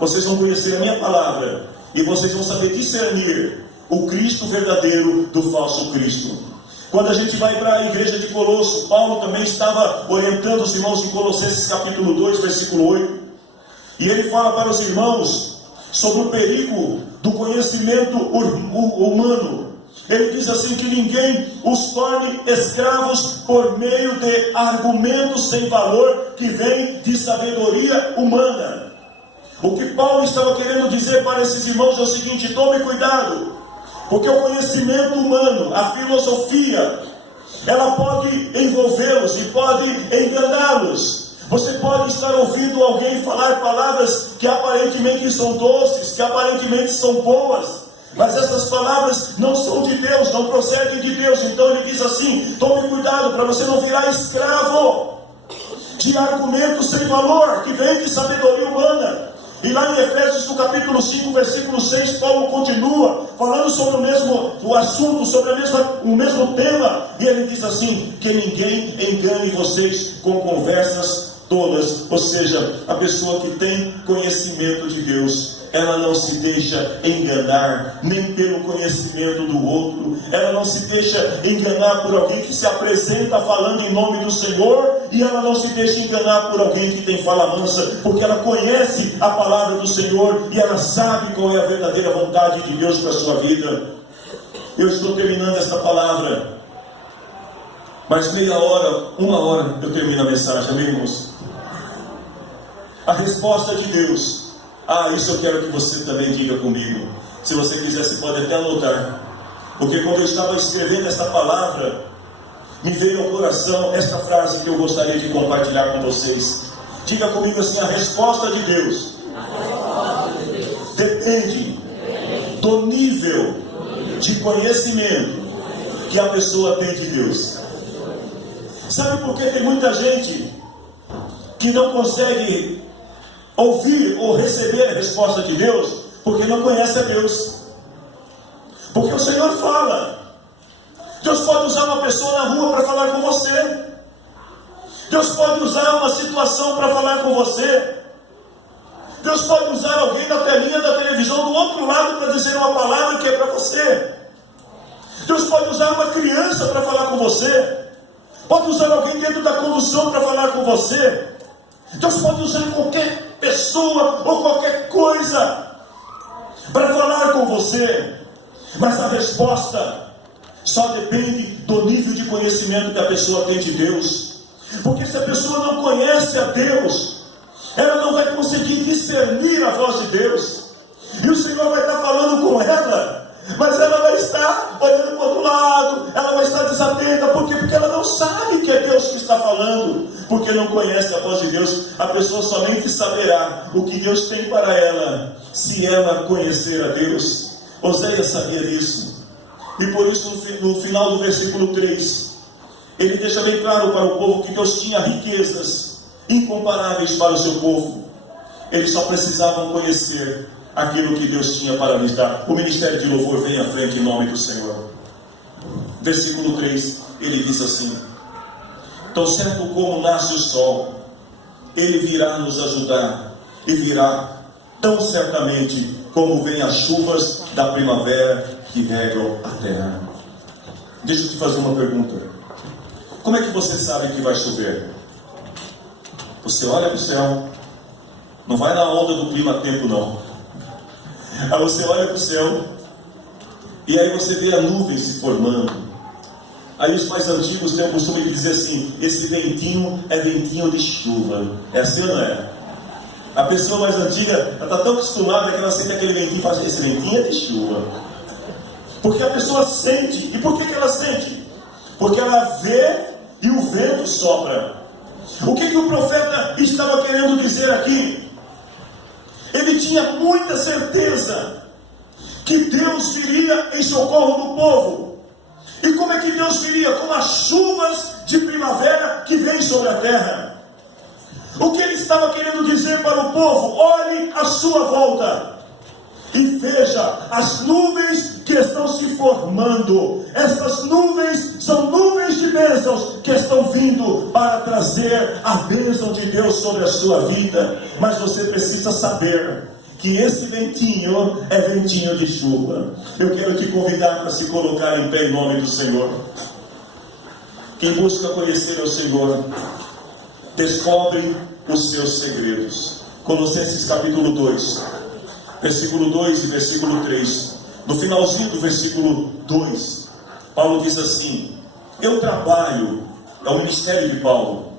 vocês vão conhecer a minha palavra, e vocês vão saber discernir o Cristo verdadeiro do falso Cristo. Quando a gente vai para a igreja de Colosso, Paulo também estava orientando os irmãos em Colossenses capítulo 2, versículo 8. E ele fala para os irmãos sobre o perigo do conhecimento humano. Ele diz assim, que ninguém os torne escravos por meio de argumentos sem valor que vêm de sabedoria humana. O que Paulo estava querendo dizer para esses irmãos é o seguinte: tome cuidado, porque o conhecimento humano, a filosofia, ela pode envolvê-los e pode enganá-los. Você pode estar ouvindo alguém falar palavras que aparentemente são doces, que aparentemente são boas, mas essas palavras não são de Deus, não procedem de Deus. Então ele diz assim: tome cuidado para você não virar escravo de argumentos sem valor que vem de sabedoria humana. E lá em Efésios, no capítulo 5, versículo 6, Paulo continua falando sobre o assunto, sobre o mesmo tema. E ele diz assim: que ninguém engane vocês com conversas tolas. Ou seja, a pessoa que tem conhecimento de Deus, ela não se deixa enganar nem pelo conhecimento do outro. Ela não se deixa enganar por alguém que se apresenta falando em nome do Senhor, e ela não se deixa enganar por alguém que tem fala mansa, porque ela conhece a palavra do Senhor e ela sabe qual é a verdadeira vontade de Deus para a sua vida. Eu estou terminando esta palavra, mas meia hora, uma hora eu termino a mensagem, amém, irmãos? A resposta de Deus. Isso eu quero que você também diga comigo. Se você quiser, você pode até anotar. Porque quando eu estava escrevendo esta palavra, me veio ao coração esta frase que eu gostaria de compartilhar com vocês. Diga comigo assim: a resposta de Deus depende do nível de conhecimento que a pessoa tem de Deus. Sabe por que tem muita gente que não consegue ouvir ou receber a resposta de Deus? Porque não conhece a Deus. Porque o Senhor fala. Deus pode usar uma pessoa na rua para falar com você. Deus pode usar uma situação para falar com você. Deus pode usar alguém na telinha da televisão do outro lado para dizer uma palavra que é para você. Deus pode usar uma criança para falar com você. Pode usar alguém dentro da condução para falar com você. Deus pode usar qualquer pessoa ou qualquer coisa para falar com você. Mas a resposta só depende do nível de conhecimento que a pessoa tem de Deus. Porque se a pessoa não conhece a Deus, ela não vai conseguir discernir a voz de Deus. E o Senhor vai estar falando com ela, mas ela vai estar olhando para o outro lado, ela vai estar desatenta. Por quê? Porque ela não sabe que é Deus que está falando, porque não conhece a voz de Deus. A pessoa somente saberá o que Deus tem para ela se ela conhecer a Deus. Oséias sabia disso, e por isso no final do versículo 3, ele deixa bem claro para o povo que Deus tinha riquezas incomparáveis para o seu povo. Eles só precisavam conhecer aquilo que Deus tinha para lhes dar. O ministério de louvor vem à frente em nome do Senhor. Versículo 3, ele diz assim: tão certo como nasce o sol, ele virá nos ajudar, e virá tão certamente como vêm as chuvas da primavera que regam a terra. Deixa eu te fazer uma pergunta. Como é que você sabe que vai chover? Você olha para o céu, não vai na onda do clima-tempo não. Aí você olha para o céu, e aí você vê a nuvem se formando. Aí os mais antigos têm o costume de dizer assim: esse ventinho é ventinho de chuva. É assim ou não é? A pessoa mais antiga, ela está tão acostumada que ela sente aquele ventinho e fala assim: esse ventinho é de chuva. Porque a pessoa sente. E por que ela sente? Porque ela vê e o vento sopra. O que o profeta estava querendo dizer aqui? Ele tinha muita certeza que Deus viria em socorro do povo. E como é que Deus viria? Com as chuvas de primavera que vêm sobre a terra. O que ele estava querendo dizer para o povo? Olhe à sua volta e veja as nuvens que estão se formando. Essas nuvens são nuvens de bênçãos que estão vindo para trazer a bênção de Deus sobre a sua vida. Mas você precisa saber que esse ventinho é ventinho de chuva. Eu quero te convidar para se colocar em pé em nome do Senhor. Quem busca conhecer o Senhor descobre os seus segredos. Colossenses capítulo 2, versículo 2 e versículo 3. No finalzinho do versículo 2, Paulo diz assim: eu trabalho, é o ministério de Paulo,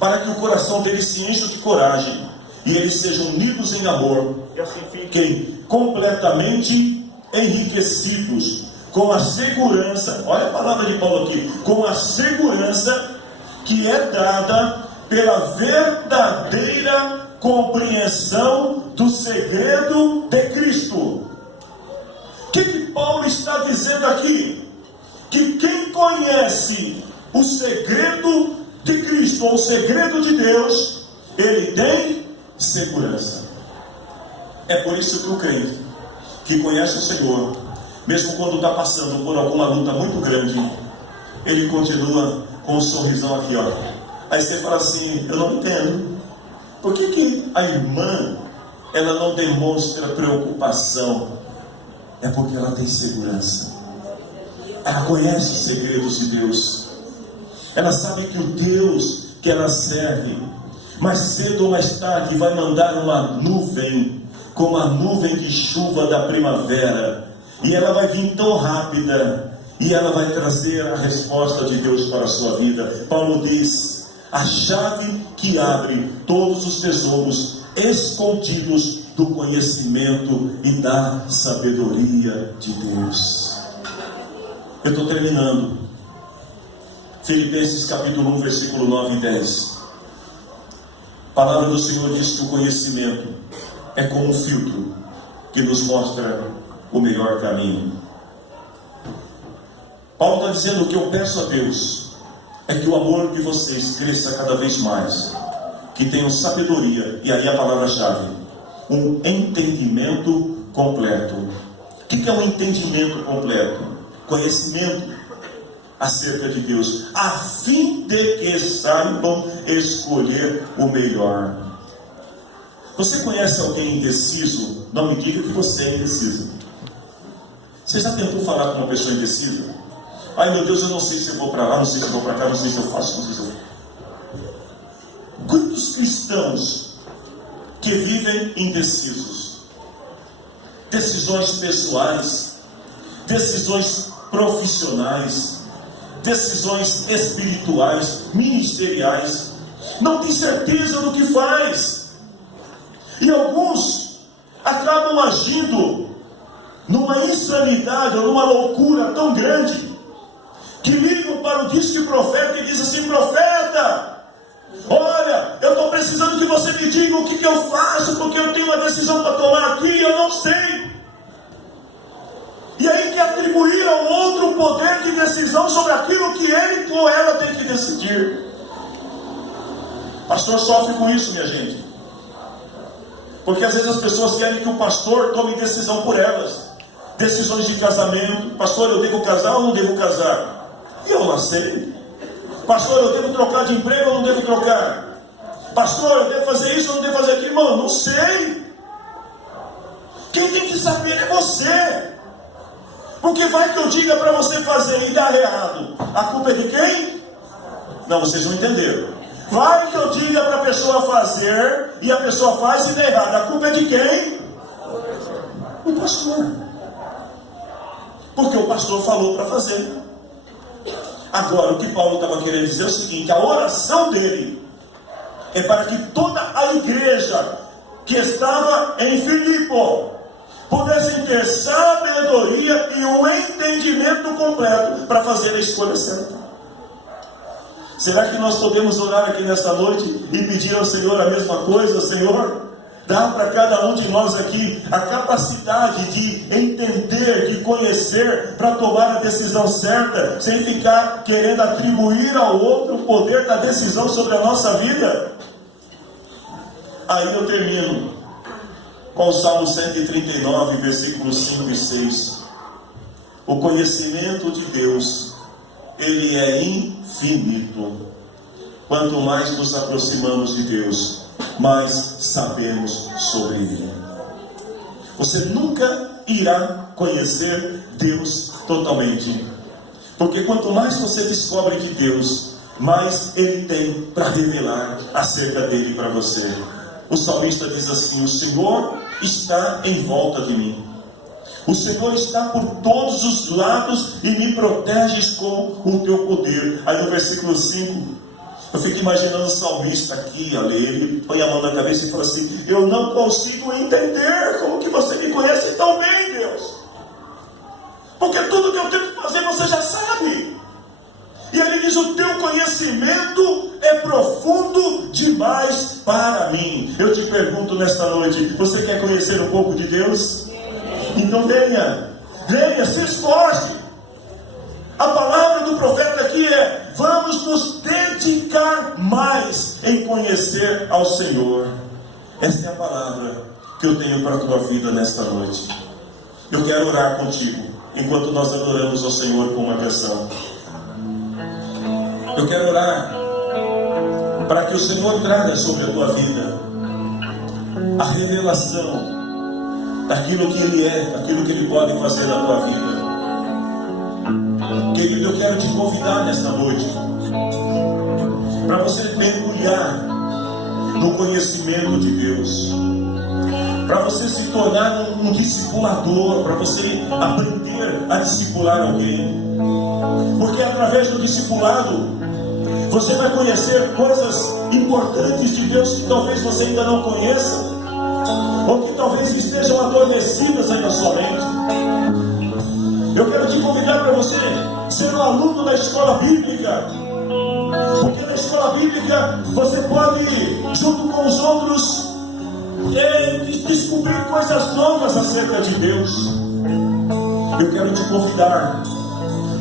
para que o coração deles se encha de coragem e eles sejam unidos em amor, e assim fiquem completamente enriquecidos com a segurança, olha a palavra de Paulo aqui, com a segurança que é dada pela verdadeira compreensão do segredo de Cristo. O que Paulo está dizendo aqui? Que quem conhece o segredo de Cristo, ou o segredo de Deus, ele tem segurança. É por isso que o crente que conhece o Senhor, mesmo quando está passando por alguma luta muito grande, ele continua com um sorrisão aqui, ó. Aí você fala assim: eu não entendo, por que a irmã, ela não demonstra preocupação? É porque ela tem segurança. Ela conhece os segredos de Deus. Ela sabe que o Deus que ela serve, mais cedo ou mais tarde, vai mandar uma nuvem, como a nuvem de chuva da primavera, e ela vai vir tão rápida, e ela vai trazer a resposta de Deus para a sua vida. Paulo diz: a chave que abre todos os tesouros escondidos do conhecimento e da sabedoria de Deus. Eu estou terminando. Filipenses capítulo 1, versículo 9 e 10. A palavra do Senhor diz que o conhecimento é como um filtro que nos mostra o melhor caminho. Paulo está dizendo: o que eu peço a Deus é que o amor de vocês cresça cada vez mais, que tenham sabedoria, e aí a palavra-chave, um entendimento completo. O que é um entendimento completo? Conhecimento acerca de Deus, a fim de que saibam escolher o melhor. Você conhece alguém indeciso? Não me diga que você é indeciso. Você já tentou falar com uma pessoa indecisa? Ai meu Deus, eu não sei se eu vou para lá, não sei se eu vou para cá, não sei se eu faço, não sei se eu... Quantos cristãos que vivem indecisos? Decisões pessoais, decisões profissionais, decisões espirituais, ministeriais, não tem certeza do que faz, e alguns acabam agindo numa insanidade ou numa loucura tão grande, que ligam para o disque profeta e dizem assim: profeta, olha, eu estou precisando que você me diga o que eu faço, porque eu tenho uma decisão para tomar aqui e eu não sei. E aí quer atribuir ao outro o poder de decisão sobre aquilo que ele ou ela tem que decidir. O pastor sofre com isso, minha gente, porque às vezes as pessoas querem que o pastor tome decisão por elas. Decisões de casamento: pastor, eu devo casar ou não devo casar? E eu não sei. Pastor, eu devo trocar de emprego ou não devo trocar? Pastor, eu devo fazer isso ou não devo fazer aquilo? Irmão, não sei. Quem tem que saber é você. Porque vai que eu diga para você fazer e dar errado, a culpa é de quem? Não, vocês não entenderam. Vai que eu diga para a pessoa fazer e a pessoa faz e dá errado, a culpa é de quem? O pastor. Porque o pastor falou para fazer. Agora, o que Paulo estava querendo dizer é o seguinte: a oração dele é para que toda a igreja que estava em Filipe pudessem ter sabedoria e um entendimento completo para fazer a escolha certa. Será que nós podemos orar aqui nesta noite e pedir ao Senhor a mesma coisa? Senhor, dá para cada um de nós aqui a capacidade de entender, de conhecer, para tomar a decisão certa, sem ficar querendo atribuir ao outro o poder da decisão sobre a nossa vida. Aí eu termino com o Salmo 139, versículos 5 e 6. O conhecimento de Deus, ele é infinito. Quanto mais nos aproximamos de Deus, mais sabemos sobre Ele. Você nunca irá conhecer Deus totalmente, porque quanto mais você descobre de Deus, mais Ele tem para revelar acerca dele para você. O salmista diz assim: o Senhor está em volta de mim, O Senhor está por todos os lados e me proteges com o teu poder. Aí no versículo 5, eu fico imaginando o salmista aqui, ele põe a mão na cabeça e fala assim: eu não consigo entender como que você me conhece tão bem, Deus. Porque tudo que eu tenho que fazer você já sabe. E ele diz: o teu conhecimento é profundo demais para mim. Eu te pergunto nesta noite: você quer conhecer um pouco de Deus? Então venha, se esforce. A palavra do profeta aqui é: vamos nos dedicar mais em conhecer ao Senhor. Essa é a palavra que eu tenho para a tua vida nesta noite. Eu quero orar contigo enquanto nós adoramos ao Senhor com uma canção. Eu quero orar para que o Senhor traga sobre a tua vida a revelação daquilo que Ele é, daquilo que Ele pode fazer na tua vida. Querido, eu quero te convidar nesta noite para você mergulhar no conhecimento de Deus, para você se tornar um discipulador, para você aprender a discipular alguém, porque através do discipulado você vai conhecer coisas importantes de Deus que talvez você ainda não conheça, ou que talvez estejam adormecidas aí na sua mente. Eu quero te convidar para você ser um aluno da escola bíblica, porque na escola bíblica você pode, junto com os outros, descobrir coisas novas acerca de Deus. Eu quero te convidar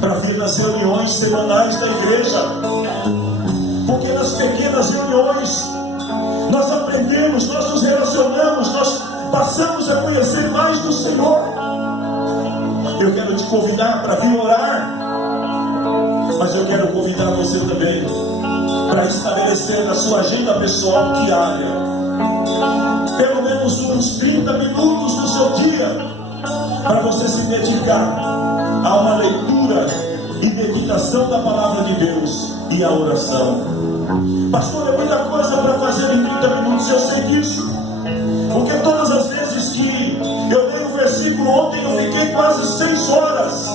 para vir nas reuniões semanais da igreja, porque nas pequenas reuniões nós aprendemos, nós nos relacionamos, nós passamos a conhecer mais do Senhor. Eu quero te convidar para vir orar, mas eu quero convidar você também para estabelecer na sua agenda pessoal diária pelo menos uns 30 minutos do seu dia para você se dedicar a uma leitura e meditação da palavra de Deus e a oração. Pastor, é muita coisa para fazer em 30 minutos, eu sei disso, porque todas as vezes que eu dei um versículo ontem, eu fiquei quase 6 horas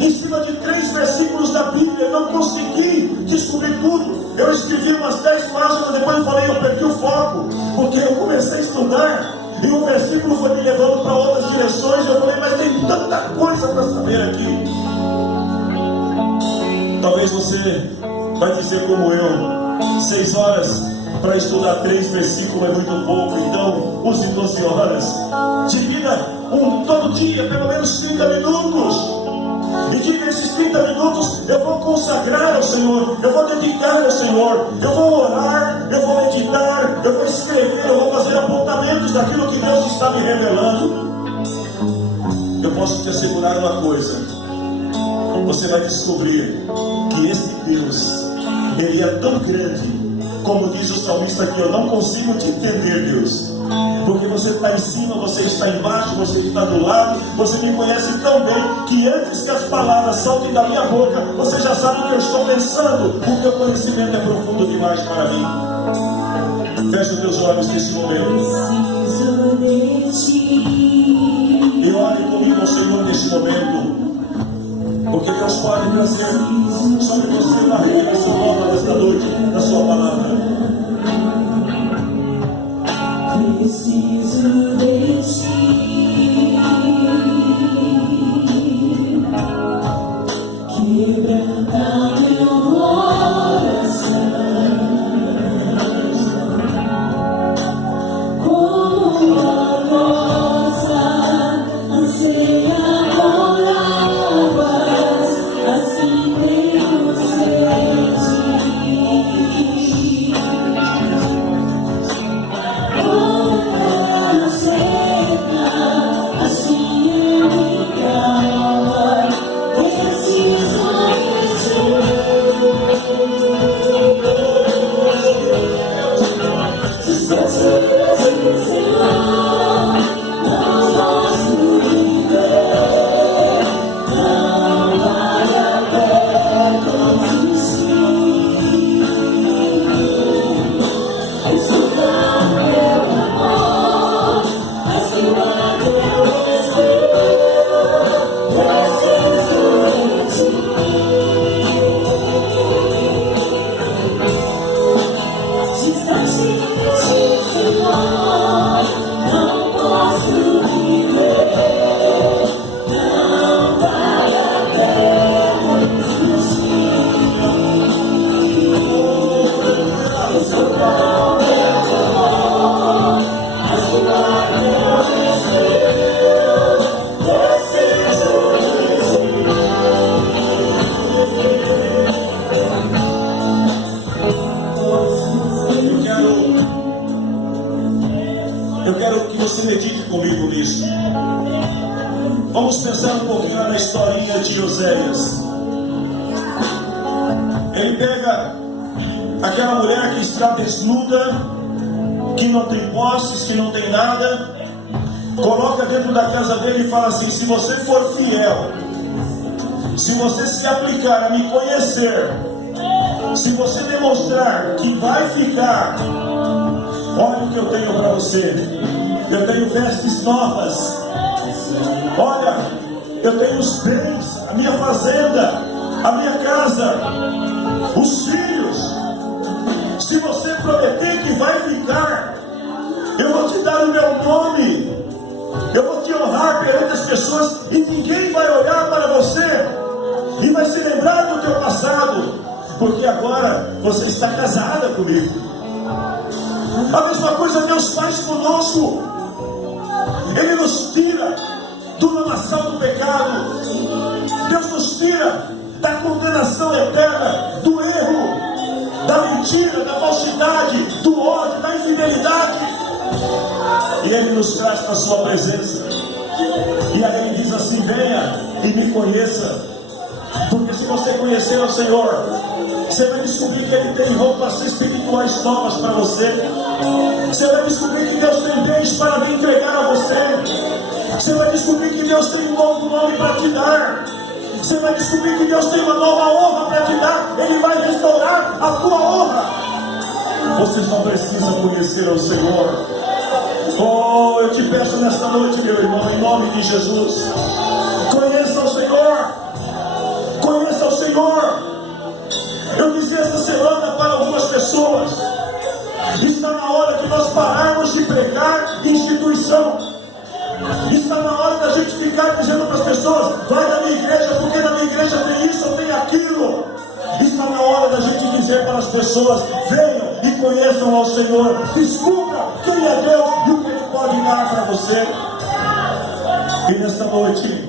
em cima de 3 versículos da Bíblia, eu não consegui descobrir tudo. Eu escrevi umas 10 páginas, depois eu falei, eu perdi o foco, porque eu comecei a estudar e um versículo foi me levando para outras direções. Eu falei, mas tem tanta coisa para saber aqui. Talvez você vai dizer como eu: 6 horas para estudar 3 versículos é muito pouco, então use 12 horas. Divida todo dia, pelo menos 30 minutos. E diga: esses 30 minutos eu vou consagrar ao Senhor, eu vou dedicar ao Senhor, eu vou orar, eu vou meditar, eu vou escrever, eu vou fazer apontamentos daquilo que Deus está me revelando. Eu posso te assegurar uma coisa: você vai descobrir que esse Deus, Ele é tão grande, como diz o salmista aqui: eu não consigo te entender, Deus, porque você está em cima, você está embaixo, você está do lado, você me conhece tão bem que antes que as palavras saltem da minha boca, você já sabe o que eu estou pensando. O teu conhecimento é profundo demais para mim. Feche os teus olhos nesse momento e ore comigo ao Senhor nesse momento, porque Deus pode trazer sobre você uma revelação nova nesta noite da sua palavra. Preciso de ti, quebranta meu coração, como uma rosa anseia por águas, assim tenho sede. Coração comigo nisso. Vamos pensar um pouquinho na historinha de Oséias. Ele pega aquela mulher que está desnuda, que não tem posses, que não tem nada, coloca dentro da casa dele e fala assim: se você for fiel, se você se aplicar a me conhecer, se você demonstrar que vai ficar, olha o que eu tenho para você. Eu tenho vestes novas. Olha, eu tenho os bens, a minha fazenda, a minha casa, os filhos. Se você prometer que vai ficar, eu vou te dar o meu nome, eu vou te honrar perante as pessoas, e ninguém vai olhar para você e vai se lembrar do teu passado, porque agora você está casada comigo. A mesma coisa Deus faz conosco. Ele nos tira do lamaçal do pecado. Deus nos tira da condenação eterna, do erro, da mentira, da falsidade, do ódio, da infidelidade. E Ele nos traz para a sua presença. E aí Ele diz assim: venha e me conheça. Porque se você conhecer o Senhor, você vai descobrir que Ele tem roupas espirituais novas para você. Você vai descobrir que Deus tem bens para me entregar a você. Você vai descobrir que Deus tem um novo nome para te dar. Você vai descobrir que Deus tem uma nova honra para te dar. Ele vai restaurar a tua honra. Vocês não precisam conhecer o Senhor. Oh, eu te peço nesta noite, meu irmão, em nome de Jesus, conheça o Senhor. Conheça o Senhor. Eu dizia essa semana para algumas pessoas: está na hora de nós pararmos de pregar instituição. Está na hora da gente ficar dizendo para as pessoas: vai na minha igreja, porque na minha igreja tem isso ou tem aquilo. Está na hora da gente dizer para as pessoas: venham e conheçam ao Senhor. Descubra quem é Deus e o que Ele pode dar para você. E nesta noite,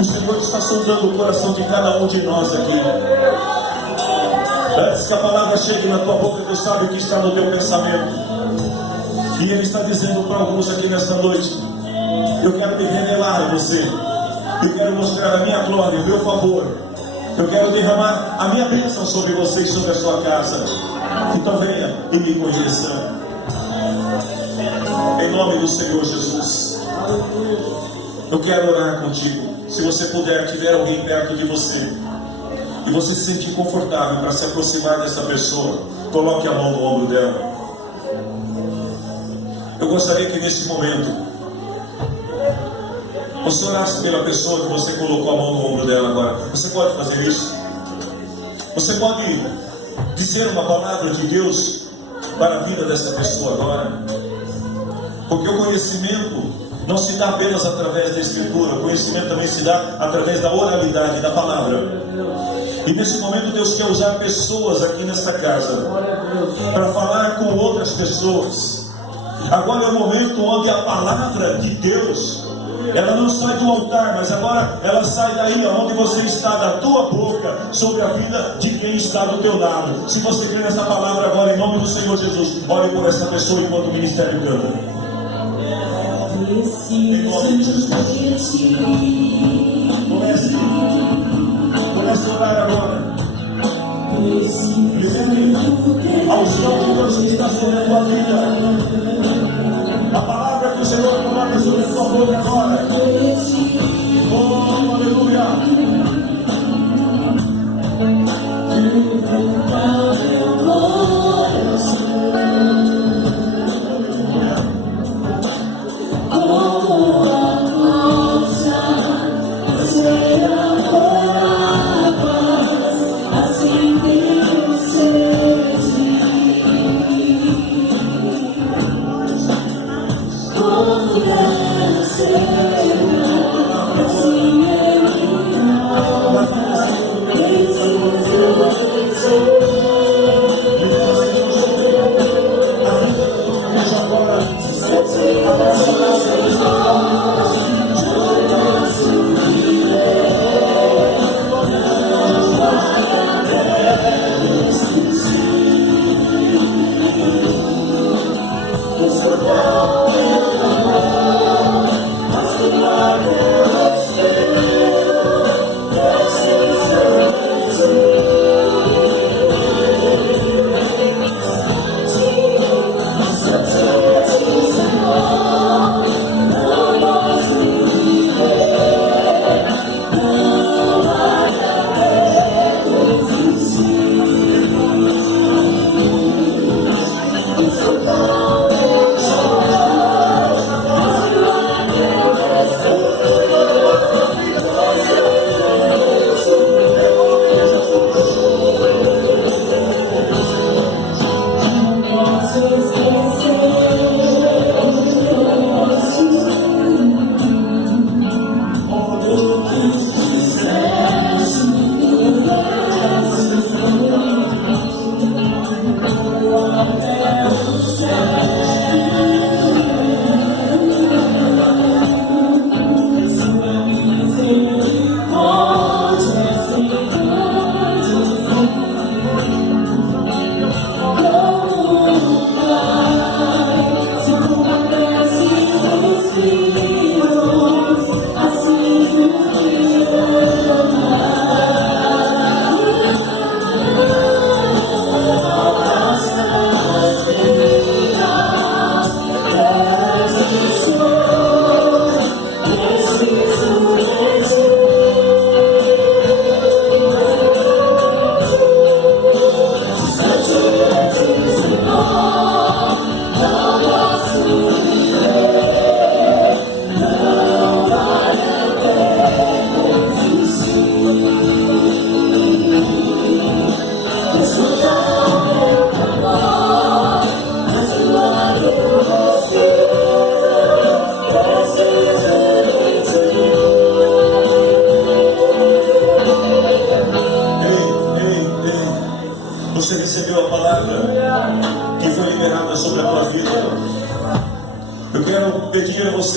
o Senhor está sondando o coração de cada um de nós aqui. Antes que a palavra chegue na tua boca, Deus sabe o que está no teu pensamento. E Ele está dizendo para alguns aqui nesta noite: eu quero me revelar a você. Eu quero mostrar a minha glória, o meu favor. Eu quero derramar a minha bênção sobre você e sobre a sua casa. Então venha e me conheça. Em nome do Senhor Jesus. Eu quero orar contigo. Se você puder, tiver alguém perto de você e você se sentir confortável para se aproximar dessa pessoa, coloque a mão no ombro dela. Eu gostaria que nesse momento você orasse pela pessoa que você colocou a mão no ombro dela agora. Você pode fazer isso? Você pode dizer uma palavra de Deus para a vida dessa pessoa agora? Porque o conhecimento não se dá apenas através da Escritura. O conhecimento também se dá através da oralidade, da palavra. E nesse momento Deus quer usar pessoas aqui nesta casa para falar com outras pessoas. Agora é o momento onde a palavra de Deus, ela não sai do altar, mas agora ela sai daí onde você está, da tua boca, sobre a vida de quem está do teu lado. Se você crê nessa palavra agora, em nome do Senhor Jesus, ore por essa pessoa enquanto o ministério canta. Em nome de Jesus. Comece a orar agora. Libere ao chão de Deus que está sobre a tua vida. A palavra que o Senhor coloca sobre a tua boca agora. Oh, aleluia.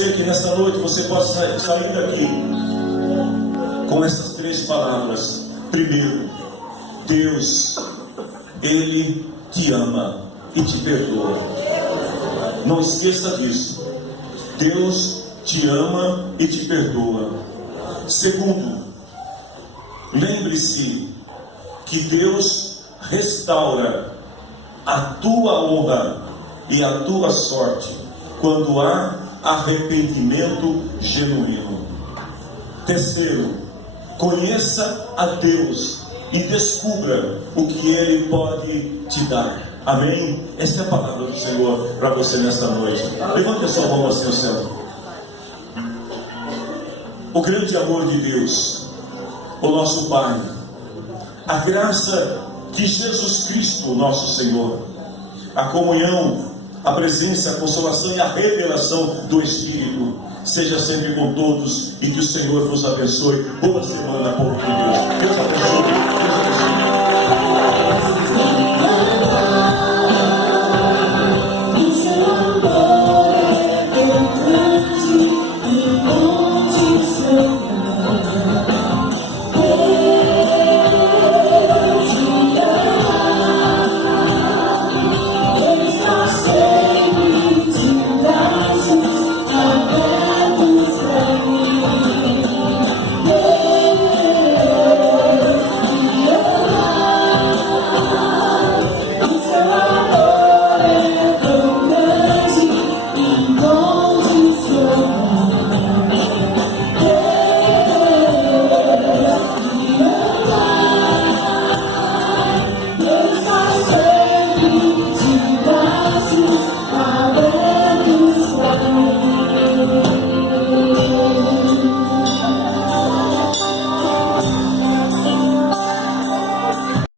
você que nesta noite você possa sair daqui com essas 3 palavras. Primeiro, Deus, Ele te ama e te perdoa. Não esqueça disso. Deus te ama e te perdoa. Segundo, lembre-se que Deus restaura a tua honra e a tua sorte quando há arrependimento genuíno. Terceiro, conheça a Deus e descubra o que Ele pode te dar. Amém? Esta é a palavra do Senhor para você nesta noite. Levante a sua mão assim ao céu. O grande amor de Deus, o nosso Pai, a graça de Jesus Cristo, nosso Senhor, a comunhão, a presença, a consolação e a revelação do Espírito seja sempre com todos e que o Senhor vos abençoe. Boa semana, povo de Deus. Deus abençoe.